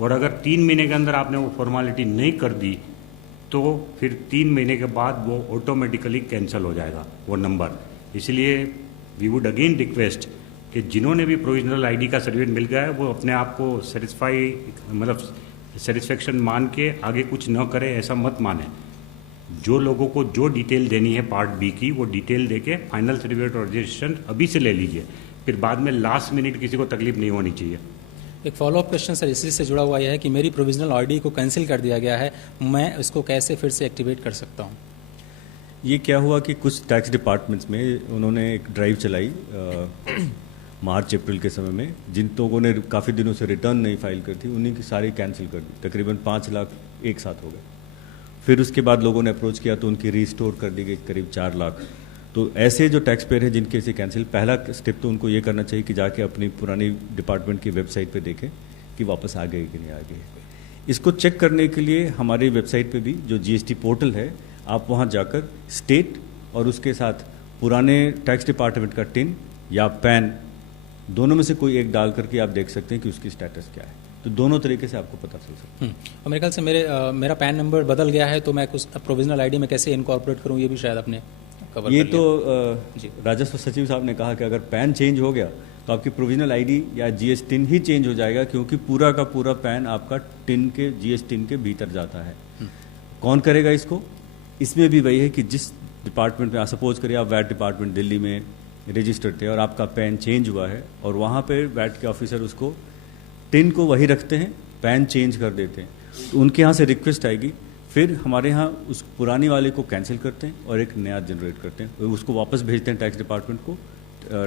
और अगर 3 महीने के अंदर आपने वो फॉर्मेलिटी नहीं कर दी तो फिर 3 महीने के बाद वो ऑटोमेटिकली कैंसिल हो जाएगा वो नंबर। इसलिए वी वुड अगेन रिक्वेस्ट कि जिन्होंने भी प्रोविजनल ID का सर्टिफिकेट मिल गया है वो अपने आप को सेटिस्फेक्शन मान के आगे कुछ न करे, ऐसा मत माने। जो लोगों को जो डिटेल देनी है पार्ट B की, वो डिटेल देके फाइनल सर्टिफिकेट और रजिस्ट्रेशन अभी से ले लीजिए, फिर बाद में लास्ट मिनट किसी को तकलीफ नहीं होनी चाहिए। एक फॉलोअप क्वेश्चन सर इसी से जुड़ा हुआ यह है कि मेरी प्रोविजनल ID को कैंसिल कर दिया गया है, मैं इसको कैसे फिर से एक्टिवेट कर सकता हूँ? ये क्या हुआ कि कुछ टैक्स डिपार्टमेंट्स में उन्होंने एक ड्राइव चलाई मार्च अप्रैल के समय में, जिन लोगों ने काफ़ी दिनों से रिटर्न नहीं फाइल कर थी उन्हीं की सारी कैंसिल कर दी। तकरीबन 5 लाख एक साथ हो गए। फिर उसके बाद लोगों ने अप्रोच किया तो उनकी रीस्टोर कर दी गई करीब 4 लाख। तो ऐसे जो टैक्स पेयर हैं जिनके से कैंसिल, पहला स्टेप तो उनको ये करना चाहिए कि जाके अपनी पुरानी डिपार्टमेंट की वेबसाइट पे देखें कि वापस आ गए कि नहीं आ गए। इसको चेक करने के लिए हमारी वेबसाइट पे भी जो जीएसटी पोर्टल है, आप वहाँ जाकर स्टेट और उसके साथ पुराने टैक्स डिपार्टमेंट का टिन या पैन दोनों में से कोई एक डाल करके आप देख सकते हैं कि उसकी स्टेटस क्या है। तो दोनों तरीके से आपको पता चल सकता है। और मेरे ख्याल से मेरा पैन नंबर बदल गया है, तो मैं कुछ प्रोविजनल आईडी में कैसे इनकॉर्पोरेट करूँ, ये भी शायद आपने कवर ये कर तो जी। राजस्व सचिव साहब ने कहा कि अगर पैन चेंज हो गया तो आपकी प्रोविजनल आईडी या जीएस टिन ही चेंज हो जाएगा, क्योंकि पूरा का पूरा पैन आपका टिन के जीएस टिन के भीतर जाता है। कौन करेगा इसको? इसमें भी वही है कि जिस डिपार्टमेंट में, सपोज करिए आप वैट डिपार्टमेंट दिल्ली में रजिस्टर्ड थे और आपका पैन चेंज हुआ है और वहाँ पे वैट के ऑफिसर उसको टिन को वही रखते हैं, पैन चेंज कर देते हैं, तो उनके यहाँ से रिक्वेस्ट आएगी, फिर हमारे यहाँ उस पुरानी वाले को कैंसिल करते हैं और एक नया जनरेट करते हैं, उसको वापस भेजते हैं टैक्स डिपार्टमेंट को,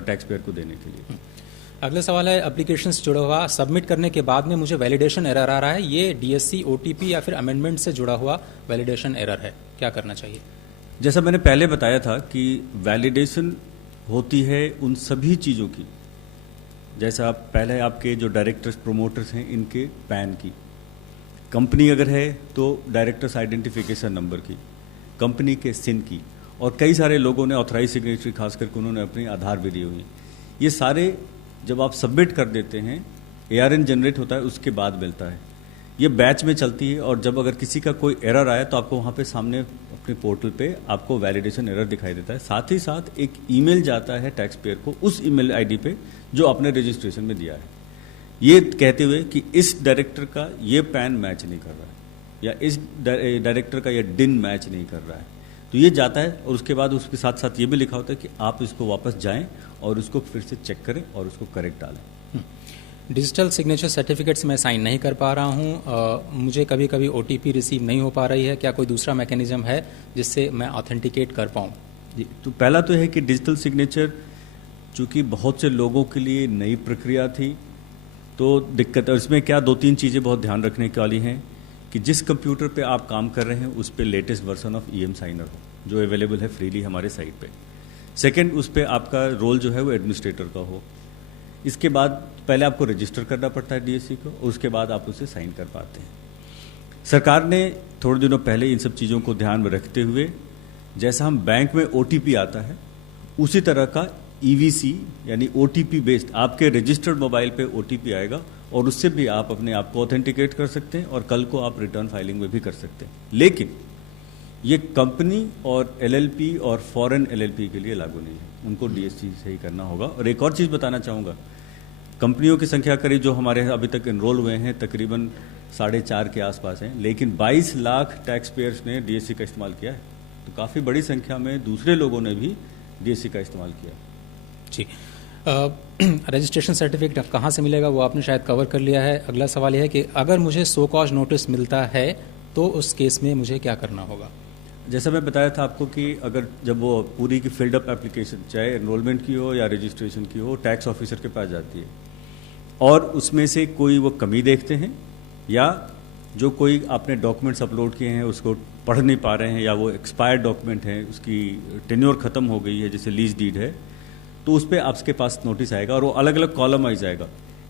टैक्स पेयर को देने के लिए। अगला सवाल है, एप्लीकेशन से जुड़ा हुआ सबमिट करने के बाद में मुझे वैलिडेशन एरर आ रहा है, ये डीएससी, ओटीपी या फिर अमेंडमेंट से जुड़ा हुआ वैलिडेशन एरर है, क्या करना चाहिए? जैसा मैंने पहले बताया था कि वैलिडेशन होती है उन सभी चीज़ों की, जैसा आप पहले आपके जो डायरेक्टर्स प्रोमोटर्स हैं इनके पैन की, कंपनी अगर है तो डायरेक्टर्स आइडेंटिफिकेशन नंबर की, कंपनी के सिन की, और कई सारे लोगों ने ऑथराइज सिग्नेचरी खास करके उन्होंने अपनी आधार भी दी हुई। ये सारे जब आप सबमिट कर देते हैं, एआरएन जनरेट होता है, उसके बाद मिलता है। ये बैच में चलती है और जब अगर किसी का कोई एरर आया तो आपको वहाँ पे सामने अपने पोर्टल पे आपको वैलिडेशन एरर दिखाई देता है। साथ ही साथ एक ईमेल जाता है टैक्स पेयर को उस ईमेल आईडी पे जो आपने रजिस्ट्रेशन में दिया है, ये कहते हुए कि इस डायरेक्टर का ये पैन मैच नहीं कर रहा है या इस डायरेक्टर का ये डिन मैच नहीं कर रहा है, तो ये जाता है। और उसके बाद उसके साथ साथ ये भी लिखा होता है कि आप इसको वापस जाएं और उसको फिर से चेक करें और उसको करेक्ट डालें। डिजिटल सिग्नेचर सर्टिफिकेट से मैं साइन नहीं कर पा रहा हूँ, मुझे कभी कभी ओटीपी रिसीव नहीं हो पा रही है, क्या कोई दूसरा मैकेनिज्म है जिससे मैं ऑथेंटिकेट कर पाऊँ? जी, तो पहला तो है कि डिजिटल सिग्नेचर चूँकि बहुत से लोगों के लिए नई प्रक्रिया थी तो दिक्कत है। इसमें क्या 2-3 चीज़ें बहुत ध्यान रखने की वाली हैं कि जिस कंप्यूटर पे आप काम कर रहे हैं उस पे latest version of EM signer हो जो अवेलेबल है फ्रीली हमारे साइट पे। सेकंड, उस पे आपका रोल जो है वो एडमिनिस्ट्रेटर का हो। इसके बाद पहले आपको रजिस्टर करना पड़ता है डीएससी को, उसके बाद आप उसे साइन कर पाते हैं। सरकार ने थोड़े दिनों पहले इन सब चीज़ों को ध्यान में रखते हुए, जैसा हम बैंक में ओटीपी आता है उसी तरह का ईवीसी यानी ओटीपी बेस्ड आपके रजिस्टर्ड मोबाइल पे ओटीपी आएगा और उससे भी आप अपने आप को ऑथेंटिकेट कर सकते हैं और कल को आप रिटर्न फाइलिंग में भी कर सकते हैं। लेकिन ये कंपनी और एलएलपी और फॉरेन एलएलपी के लिए लागू नहीं है, उनको डीएससी से ही करना होगा। और एक और चीज़ बताना चाहूँगा, कंपनियों की संख्या करीब जो हमारे अभी तक इनरोल हुए हैं तकरीबन 4.5 के आसपास हैं, लेकिन 22 लाख टैक्स पेयर्स ने डीएससी का इस्तेमाल किया है, तो काफ़ी बड़ी संख्या में दूसरे लोगों ने भी डीएससी का इस्तेमाल किया। जी, रजिस्ट्रेशन सर्टिफिकेट कहाँ से मिलेगा वो आपने शायद कवर कर लिया है। अगला सवाल यह है कि अगर मुझे सो कॉज नोटिस मिलता है तो उस केस में मुझे क्या करना होगा? जैसा मैं बताया था आपको कि अगर जब वो पूरी की फिल्ड अप एप्लीकेशन चाहे एनरोलमेंट की हो या रजिस्ट्रेशन की हो टैक्स ऑफिसर के पास जाती है और उसमें से कोई वो कमी देखते हैं या जो कोई आपने डॉक्यूमेंट्स अपलोड किए हैं उसको पढ़ नहीं पा रहे हैं या वो एक्सपायर्ड डॉक्यूमेंट है, उसकी टेन्योर ख़त्म हो गई है, जैसे लीज डीड है, तो उस पर आपके पास नोटिस आएगा और वो अलग अलग कॉलम आ जाएगा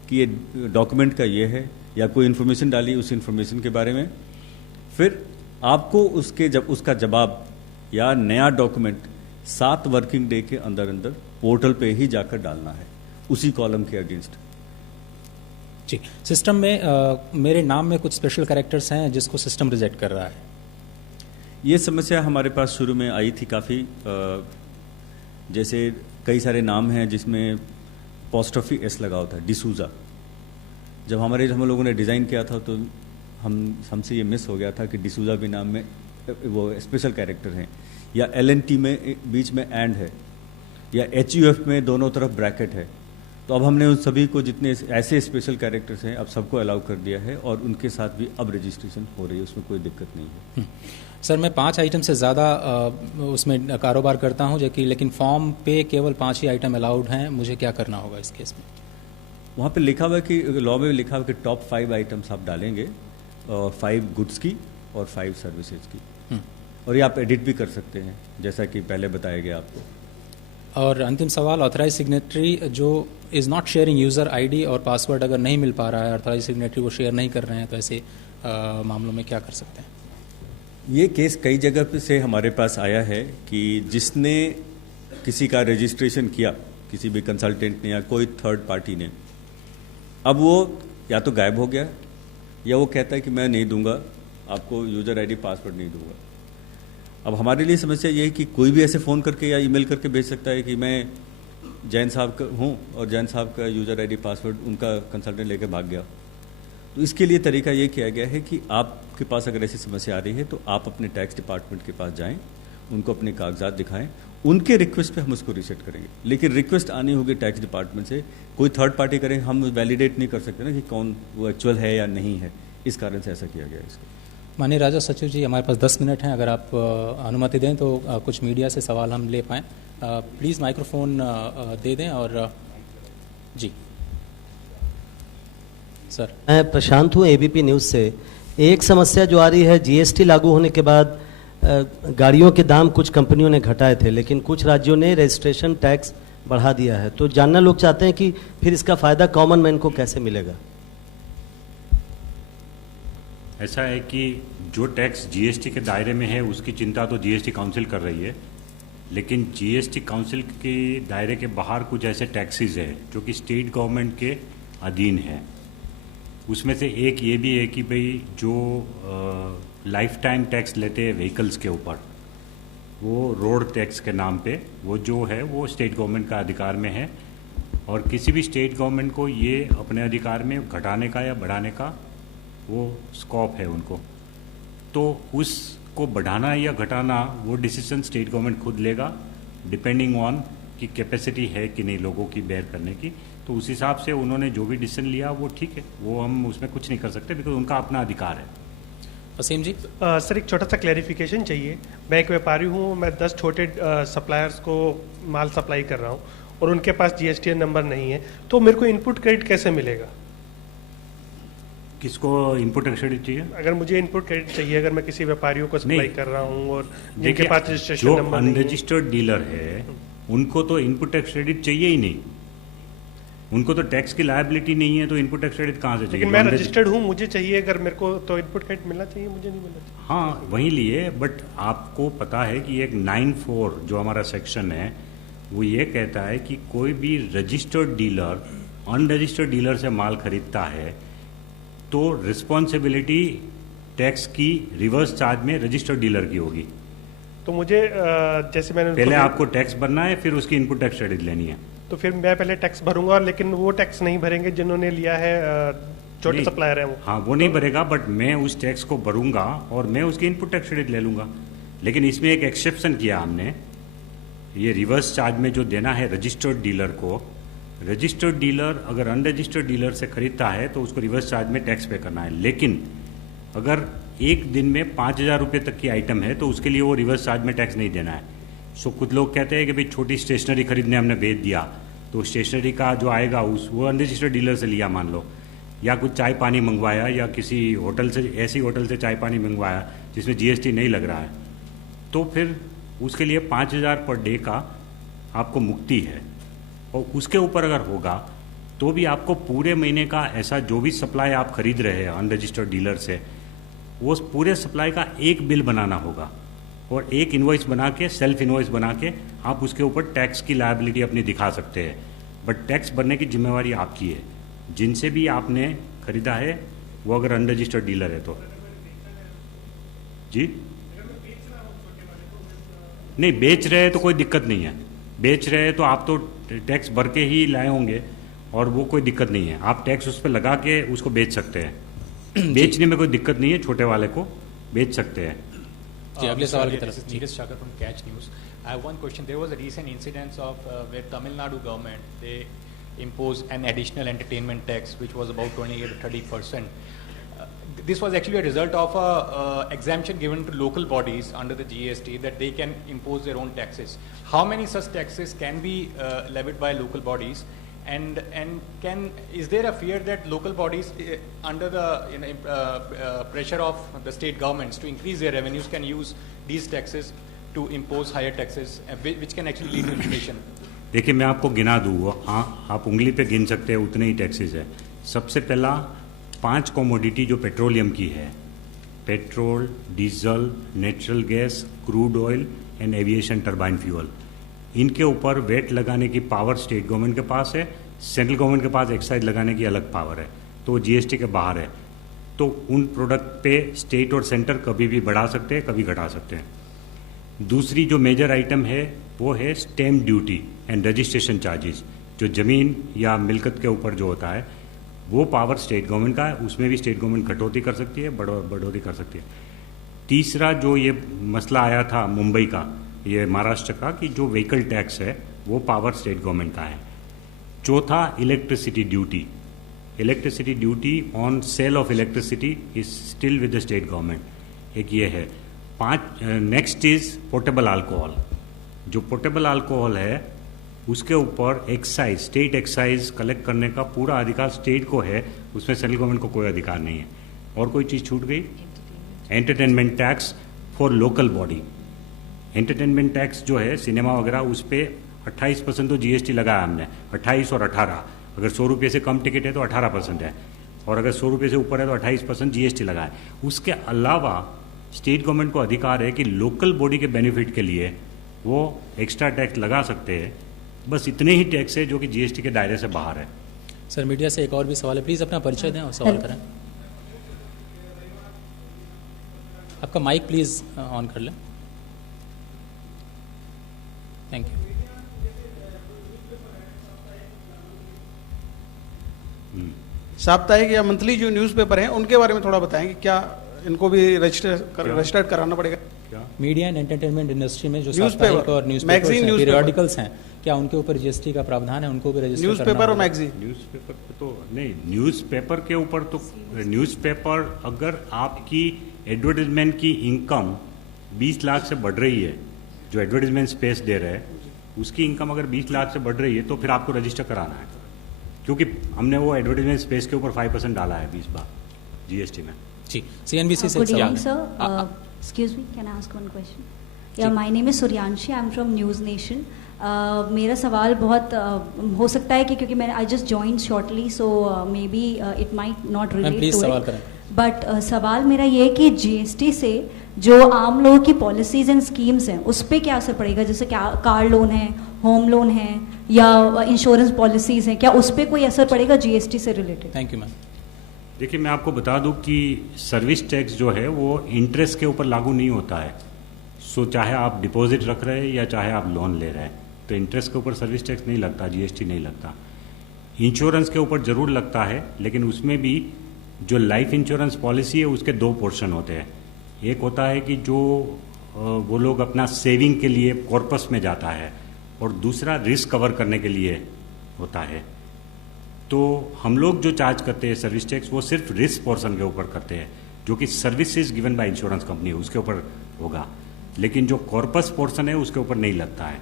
कि ये डॉक्यूमेंट का ये है या कोई इन्फॉर्मेशन डाली उस इन्फॉर्मेशन के बारे में। फिर आपको जब उसका जवाब या नया डॉक्यूमेंट 7 वर्किंग डे के अंदर अंदर पोर्टल पे ही जाकर डालना है उसी कॉलम के अगेंस्ट। जी, सिस्टम में मेरे नाम में कुछ स्पेशल कैरेक्टर्स हैं जिसको सिस्टम रिजेक्ट कर रहा है। ये समस्या हमारे पास शुरू में आई थी काफ़ी, जैसे कई सारे नाम हैं जिसमें पोस्टॉफी एस लगा होता है, डिसूजा। जब हम लोगों ने डिज़ाइन किया था तो हमसे ये मिस हो गया था कि डिसूजा भी नाम में वो स्पेशल कैरेक्टर हैं, या एलएनटी में बीच में एंड है, या एचयूएफ में दोनों तरफ ब्रैकेट है। तो अब हमने उन सभी को जितने ऐसे स्पेशल कैरेक्टर्स हैं अब सबको अलाउ कर दिया है और उनके साथ भी अब रजिस्ट्रेशन हो रही है, उसमें कोई दिक्कत नहीं है। सर, मैं 5 आइटम से ज़्यादा उसमें कारोबार करता हूँ लेकिन फॉर्म पे केवल 5 ही आइटम अलाउड हैं, मुझे क्या करना होगा इस केस में? वहाँ पे लिखा हुआ है कि लॉ में लिखा हुआ है कि टॉप 5 आइटम्स आप डालेंगे, 5 गुड्स की और 5 सर्विसेज की, और ये आप एडिट भी कर सकते हैं जैसा कि पहले बताया गया आपको। और अंतिम सवाल, ऑथराइज सिग्नेटरी जो is not sharing user ID और पासवर्ड अगर नहीं मिल पा रहा है, ऑथराइज सिग्नेटरी वो शेयर नहीं कर रहे हैं, तो ऐसे मामलों में क्या कर सकते हैं? ये केस कई जगह पे से हमारे पास आया है कि जिसने किसी का रजिस्ट्रेशन किया, किसी भी कंसल्टेंट ने या कोई थर्ड पार्टी ने, अब वो या तो गायब हो गया या वो कहता है कि मैं नहीं दूंगा आपको, यूज़र आईडी पासवर्ड नहीं दूंगा। अब हमारे लिए समस्या ये है कि कोई भी ऐसे फ़ोन करके या ईमेल करके भेज सकता है कि मैं जैन साहब का हूँ और जैन साहब का यूज़र आईडी पासवर्ड उनका कंसल्टेंट लेकर भाग गया। तो इसके लिए तरीका ये किया गया है कि आपके पास अगर ऐसी समस्या आ रही है तो आप अपने टैक्स डिपार्टमेंट के पास जाएं, उनको अपने कागजात दिखाएं, उनके रिक्वेस्ट पे हम उसको रीसेट करेंगे। लेकिन रिक्वेस्ट आनी होगी टैक्स डिपार्टमेंट से, कोई थर्ड पार्टी करें, हम वैलिडेट नहीं कर सकते ना कि कौन वो एक्चुअल है या नहीं है, इस कारण से ऐसा किया गया है इसको। माननीय राजस्व सचिव जी, हमारे पास 10 मिनट हैं, अगर आप अनुमति दें तो कुछ मीडिया से सवाल हम ले पाएँ। प्लीज़ माइक्रोफोन दे दें। और जी सर। मैं प्रशांत हूँ, एबीपी न्यूज़ से। एक समस्या जो आ रही है, जीएसटी लागू होने के बाद गाड़ियों के दाम कुछ कंपनियों ने घटाए थे, लेकिन कुछ राज्यों ने रजिस्ट्रेशन टैक्स बढ़ा दिया है। तो जानना लोग चाहते हैं कि फिर इसका फ़ायदा कॉमन मैन को कैसे मिलेगा? ऐसा है कि जो टैक्स जीएसटी के दायरे में है उसकी चिंता तो जीएसटी काउंसिल कर रही है, लेकिन जीएसटी काउंसिल के दायरे के बाहर कुछ ऐसे टैक्सेस हैं जो कि स्टेट गवर्नमेंट के अधीन है। उसमें से एक ये भी है कि भाई जो लाइफ टाइम टैक्स लेते हैं व्हीकल्स के ऊपर, वो रोड टैक्स के नाम पे, वो जो है वो स्टेट गवर्नमेंट का अधिकार में है, और किसी भी स्टेट गवर्नमेंट को ये अपने अधिकार में घटाने का या बढ़ाने का वो स्कोप है उनको। तो उसको बढ़ाना या घटाना वो डिसीजन स्टेट गवर्नमेंट खुद लेगा, डिपेंडिंग ऑन कि कैपेसिटी है कि नहीं लोगों की बेयर करने की। तो उस हिसाब से उन्होंने जो भी डिसीजन लिया वो ठीक है, वो हम उसमें कुछ नहीं कर सकते, बिकॉज उनका अपना अधिकार है। वसीम जी। सर, एक छोटा सा क्लैरिफिकेशन चाहिए। मैं एक व्यापारी हूँ, मैं 10 छोटे सप्लायर्स को माल सप्लाई कर रहा हूँ और उनके पास जीएसटीएन नंबर नहीं है, तो मेरे को इनपुट क्रेडिट कैसे मिलेगा? किसको इनपुट क्रेडिट चाहिए? अगर मुझे इनपुट क्रेडिट चाहिए, अगर मैं किसी व्यापारियों को सप्लाई कर रहा हूँ और जिनके पास रजिस्ट्रेशन जो नंबर नहीं है, अनरजिस्टर्ड डीलर है उनको तो इनपुट टैक्स क्रेडिट चाहिए ही नहीं, उनको तो टैक्स की लायबिलिटी नहीं है, तो इनपुट टैक्स क्रेडिट कहाँ से चाहिए? लेकिन मैं रजिस्टर्ड हूँ, मुझे चाहिए, अगर मेरे को तो इनपुट क्रेडिट मिलना चाहिए, मुझे नहीं मिलना चाहिए। हाँ वही लिए, बट आपको पता है कि एक 9(4) जो हमारा सेक्शन है वो ये कहता है कि कोई भी रजिस्टर्ड डीलर अनरजिस्टर्ड डीलर से माल खरीदता है तो रिस्पॉन्सिबिलिटी टैक्स की रिवर्स चार्ज में रजिस्टर्ड डीलर की होगी। तो मुझे जैसे मैंने पहले आपको टैक्स भरना है, फिर उसकी इनपुट टैक्स क्रेडिट लेनी है। तो फिर मैं पहले टैक्स भरूंगा, लेकिन वो टैक्स नहीं भरेंगे जिन्होंने लिया है, छोटे सप्लायर है वो। हाँ वो नहीं भरेगा, बट मैं उस टैक्स को भरूंगा और मैं उसकी इनपुट टैक्स क्रेडिट ले लूंगा। लेकिन इसमें एक एक्सेप्शन किया हमने, ये रिवर्स चार्ज में जो देना है रजिस्टर्ड डीलर को, रजिस्टर्ड डीलर अगर अनरजिस्टर्ड डीलर से खरीदता है तो उसको रिवर्स चार्ज में टैक्स पे करना है। लेकिन अगर एक दिन में 5,000 रुपये तक की आइटम है तो उसके लिए वो रिवर्स चार्ज में टैक्स नहीं देना है। सो कुछ लोग कहते हैं कि भाई छोटी स्टेशनरी खरीदने हमने भेज दिया तो स्टेशनरी का जो आएगा वो अनरजिस्टर्ड डीलर से लिया मान लो, या कुछ चाय पानी मंगवाया या किसी होटल से, ऐसी होटल से चाय पानी मंगवाया जिसमें जीएसटी नहीं लग रहा है, तो फिर उसके लिए 5,000 पर डे का आपको मुक्ति है। और उसके ऊपर अगर होगा तो भी आपको पूरे महीने का ऐसा जो भी सप्लाई आप खरीद रहे हैं अनरजिस्टर्ड डीलर से, वो पूरे सप्लाई का एक बिल बनाना होगा और एक इनवॉइस बना के, सेल्फ इनवॉइस बना के आप उसके ऊपर टैक्स की लायबिलिटी अपनी दिखा सकते हैं। बट टैक्स भरने की जिम्मेवारी आपकी है, जिनसे भी आपने खरीदा है वो अगर अनरजिस्टर्ड डीलर है तो। जी नहीं, बेच रहे हैं तो कोई दिक्कत नहीं है, बेच रहे हैं तो आप तो टैक्स भर के ही लाए होंगे और वो कोई दिक्कत नहीं है, आप टैक्स उस पर लगा के उसको बेच सकते हैं। बेचने में कोई दिक्कत नहीं है, छोटे वाले को बेच सकते हैं। जी अगले सवाल की तरफ। Neeraj Chakar from Catch News. I have one question. There was a recent incident of where Tamil Nadu government they imposed an additional entertainment tax which was about 28 to 30%. This was actually a result of a exemption given to local bodies under the GST that they can impose their own taxes. How many such taxes can be levied by local bodies? And is there a fear that local bodies under the pressure of the state governments to increase their revenues can use these taxes to impose higher taxes, which can actually lead to inflation? देखिए मैं आपको गिना दूँ, आप उंगली पे गिन सकते हैं, उतने ही टैक्सेस है। सबसे पहला 5 कमोडिटी जो पेट्रोलियम की है, petrol, diesel, natural gas, crude oil and aviation turbine fuel, इनके ऊपर वेट लगाने की पावर स्टेट गवर्नमेंट के पास है, सेंट्रल गवर्नमेंट के पास एक्साइज लगाने की अलग पावर है, तो जीएसटी के बाहर है। तो उन प्रोडक्ट पे स्टेट और सेंटर कभी भी बढ़ा सकते हैं, कभी घटा सकते हैं। दूसरी जो मेजर आइटम है वो है stamp duty and registration charges, जो ज़मीन या मिल्कत के ऊपर जो होता है वो पावर स्टेट गवर्नमेंट का है, उसमें भी स्टेट गवर्नमेंट कटौती कर सकती है, बढ़ोतरी कर सकती है। तीसरा जो ये मसला आया था मुंबई का, ये महाराष्ट्र का, कि जो व्हीकल टैक्स है वो पावर स्टेट गवर्नमेंट का है। चौथा electricity duty, electricity duty on sale of electricity is still with the state government, एक ये है। नेक्स्ट इज पोर्टेबल अल्कोहल, जो पोर्टेबल अल्कोहल है उसके ऊपर एक्साइज, स्टेट एक्साइज कलेक्ट करने का पूरा अधिकार स्टेट को है, उसमें सेंट्रल गवर्नमेंट को कोई अधिकार नहीं है। और कोई चीज़ छूट गई, entertainment tax for local body. Entertainment tax जो है सिनेमा वगैरह, उस पर 28% तो जीएसटी लगाया हमने, 28 और 18। अगर 100 रुपये से कम टिकट है तो 18% है, और अगर 100 रुपये से ऊपर है तो 28% जीएसटी लगाए। उसके अलावा स्टेट गवर्नमेंट को अधिकार है कि लोकल बॉडी के बेनिफिट के लिए वो एक्स्ट्रा टैक्स लगा सकते हैं। बस इतने ही टैक्स है जो कि जीएसटी के दायरे से बाहर है। सर मीडिया से एक और भी सवाल है, प्लीज़ अपना परिचय दें और सवाल करें। आपका माइक प्लीज़ ऑन कर लें। Thank you. साप्ताहिक या मंथली जो न्यूज़पेपर हैं उनके बारे में थोड़ा बताएं कि क्या इनको भी रजिस्टर्ड कराना पड़ेगा? मीडिया एंड एंटरटेनमेंट इंडस्ट्री में जो न्यूज़पेपर साप्ताहिक और न्यूज़पेपर्स हैं, पीरियोडिकल्स हैं, क्या उनके ऊपर जीएसटी का प्रावधान है? उनको भी रजिस्टर करना न्यूज़पेपर और मैगजीन? न्यूज़पेपर तो नहीं, न्यूज़पेपर के ऊपर तो न्यूज़पेपर अगर आपकी एडवर्टाइजमेंट की इनकम 20 लाख से बढ़ रही है, जो एडवर्टाइजमेंट स्पेस दे रहे हैं उसकी इनकम अगर 20 लाख से बढ़ रही है तो फिर आपको रजिस्टर कराना है, क्योंकि हमने वो एडवर्टाइजमेंट स्पेस के ऊपर 5% डाला है 20 बार जीएसटी में। जी, सीएनबीसी से Good evening, sir. Excuse me, can I ask one question? Yeah, my name is Suryanshi. I'm from News Nation. मेरा सवाल बहुत हो सकता है कि क्योंकि मैं I just joined shortly, so maybe it might not relate to सवाल it. करें। But सवाल मेरा ये है कि जीएसटी से जो आम लोगों की पॉलिसीज एंड स्कीम्स हैं उस पर क्या असर पड़ेगा? जैसे कार लोन है, होम लोन है या इंश्योरेंस पॉलिसीज हैं, क्या उस पर कोई असर पड़ेगा जीएसटी से रिलेटेड? Thank you ma'am. देखिए मैं आपको बता दूं कि सर्विस टैक्स जो है वो इंटरेस्ट के ऊपर लागू नहीं होता है। सो चाहे आप डिपॉजिट रख रहे हैं या चाहे आप लोन ले रहे हैं, तो इंटरेस्ट के ऊपर सर्विस टैक्स नहीं लगता, जीएसटी नहीं लगता। इंश्योरेंस के ऊपर ज़रूर लगता है, लेकिन उसमें भी जो लाइफ इंश्योरेंस पॉलिसी है उसके 2 पोर्शन होते हैं। एक होता है कि जो वो लोग अपना सेविंग के लिए कॉर्पस में जाता है, और दूसरा रिस्क कवर करने के लिए होता है। तो हम लोग जो चार्ज करते हैं सर्विस टैक्स वो सिर्फ रिस्क पोर्शन के ऊपर करते हैं, जो कि services given by insurance company उसके ऊपर होगा, लेकिन जो कॉर्पस पोर्शन है उसके ऊपर नहीं लगता है।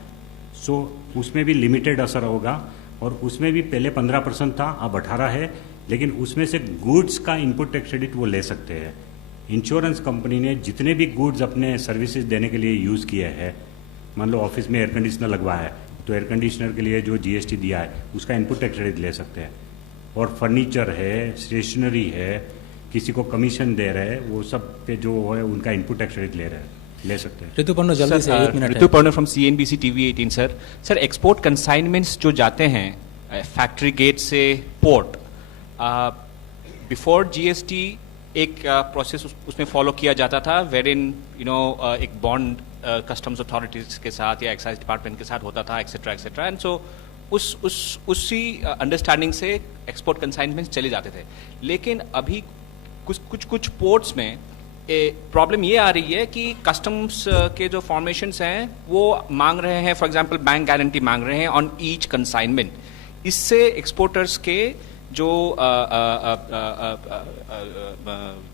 सो उसमें भी लिमिटेड असर होगा, और उसमें भी पहले 15% था, अब 18 है, लेकिन उसमें से गुड्स का इनपुट टैक्स क्रेडिट वो ले सकते हैं। इंश्योरेंस कंपनी ने जितने भी गुड्स अपने सर्विसेज देने के लिए यूज़ किए हैं, मान लो ऑफिस में एयर कंडीशनर लगवाया है तो एयर कंडीशनर के लिए जो जीएसटी दिया है उसका इनपुट टैक्स क्रेडिट ले सकते हैं। और फर्नीचर है, स्टेशनरी है, किसी को कमीशन दे रहे हैं, वो सब पे जो है उनका इनपुट टैक्स क्रेडिट ले सकते हैं। ऋतुपर्णो जल्दी से 1 minute. Rituparno from CNBC TV 18 sir. Sir export consignments जो जाते हैं फैक्ट्री गेट से पोर्ट, बिफोर जीएसटी एक प्रोसेस उसमें फॉलो किया जाता था, वेर इन एक बॉन्ड कस्टम्स अथॉरिटीज के साथ या एक्साइज डिपार्टमेंट के साथ होता था, एक्सेट्रा एक्सेट्रा, एंड सो उसी अंडरस्टैंडिंग से एक्सपोर्ट कंसाइनमेंट्स चले जाते थे। लेकिन अभी कुछ पोर्ट्स में प्रॉब्लम ये आ रही है कि कस्टम्स के जो फॉर्मेशंस हैं वो मांग रहे हैं, फॉर एग्जांपल बैंक गारंटी मांग रहे हैं ऑन ईच कंसाइनमेंट। इससे एक्सपोर्टर्स के जो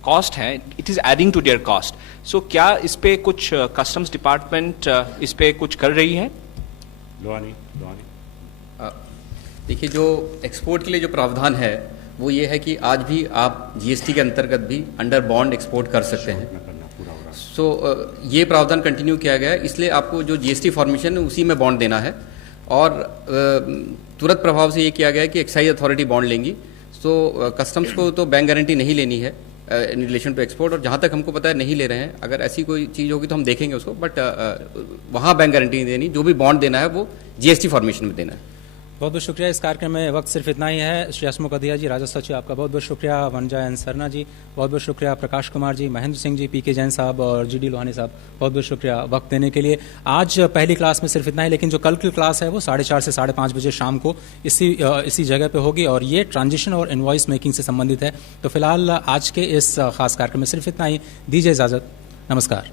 कॉस्ट है, it is adding to their cost. So क्या इस पे कुछ कस्टम्स डिपार्टमेंट इस पे कुछ कर रही है? लोहानी देखिए, जो एक्सपोर्ट के लिए जो प्रावधान है वो ये है कि आज भी आप जीएसटी के अंतर्गत भी अंडर बॉन्ड एक्सपोर्ट कर सकते हैं। सो ये प्रावधान कंटिन्यू किया गया है, इसलिए आपको जो जीएसटी फॉर्मेशन है उसी में बॉन्ड देना है। और तुरंत प्रभाव से ये किया गया है कि एक्साइज अथॉरिटी बॉन्ड लेंगी। तो कस्टम्स को तो बैंक गारंटी नहीं लेनी है इन रिलेशन टू एक्सपोर्ट, और जहाँ तक हमको पता है नहीं ले रहे हैं। अगर ऐसी कोई चीज़ होगी तो हम देखेंगे उसको, बट वहाँ बैंक गारंटी नहीं देनी। जो भी बॉन्ड देना है वो जीएसटी फॉर्मेशन में देना है। बहुत बहुत शुक्रिया। इस कार्यक्रम में वक्त सिर्फ इतना ही है। श्री हसमुख अधिया जी, राजस्व सचिव, आपका बहुत बहुत शुक्रिया। वनजा एन सरना जी, बहुत बहुत शुक्रिया। प्रकाश कुमार जी, महेंद्र सिंह जी, पीके जैन साहब और जीडी लोहानी साहब, बहुत बहुत शुक्रिया वक्त देने के लिए। आज पहली क्लास में सिर्फ इतना ही, लेकिन जो कल की क्लास है वो 4:30 से 5:30 बजे शाम को इसी जगह पे होगी, और ये ट्रांजिशन और इनवॉइस मेकिंग से संबंधित है। तो फिलहाल आज के इस खास कार्यक्रम में सिर्फ इतना ही। दीजिए इजाज़त, नमस्कार।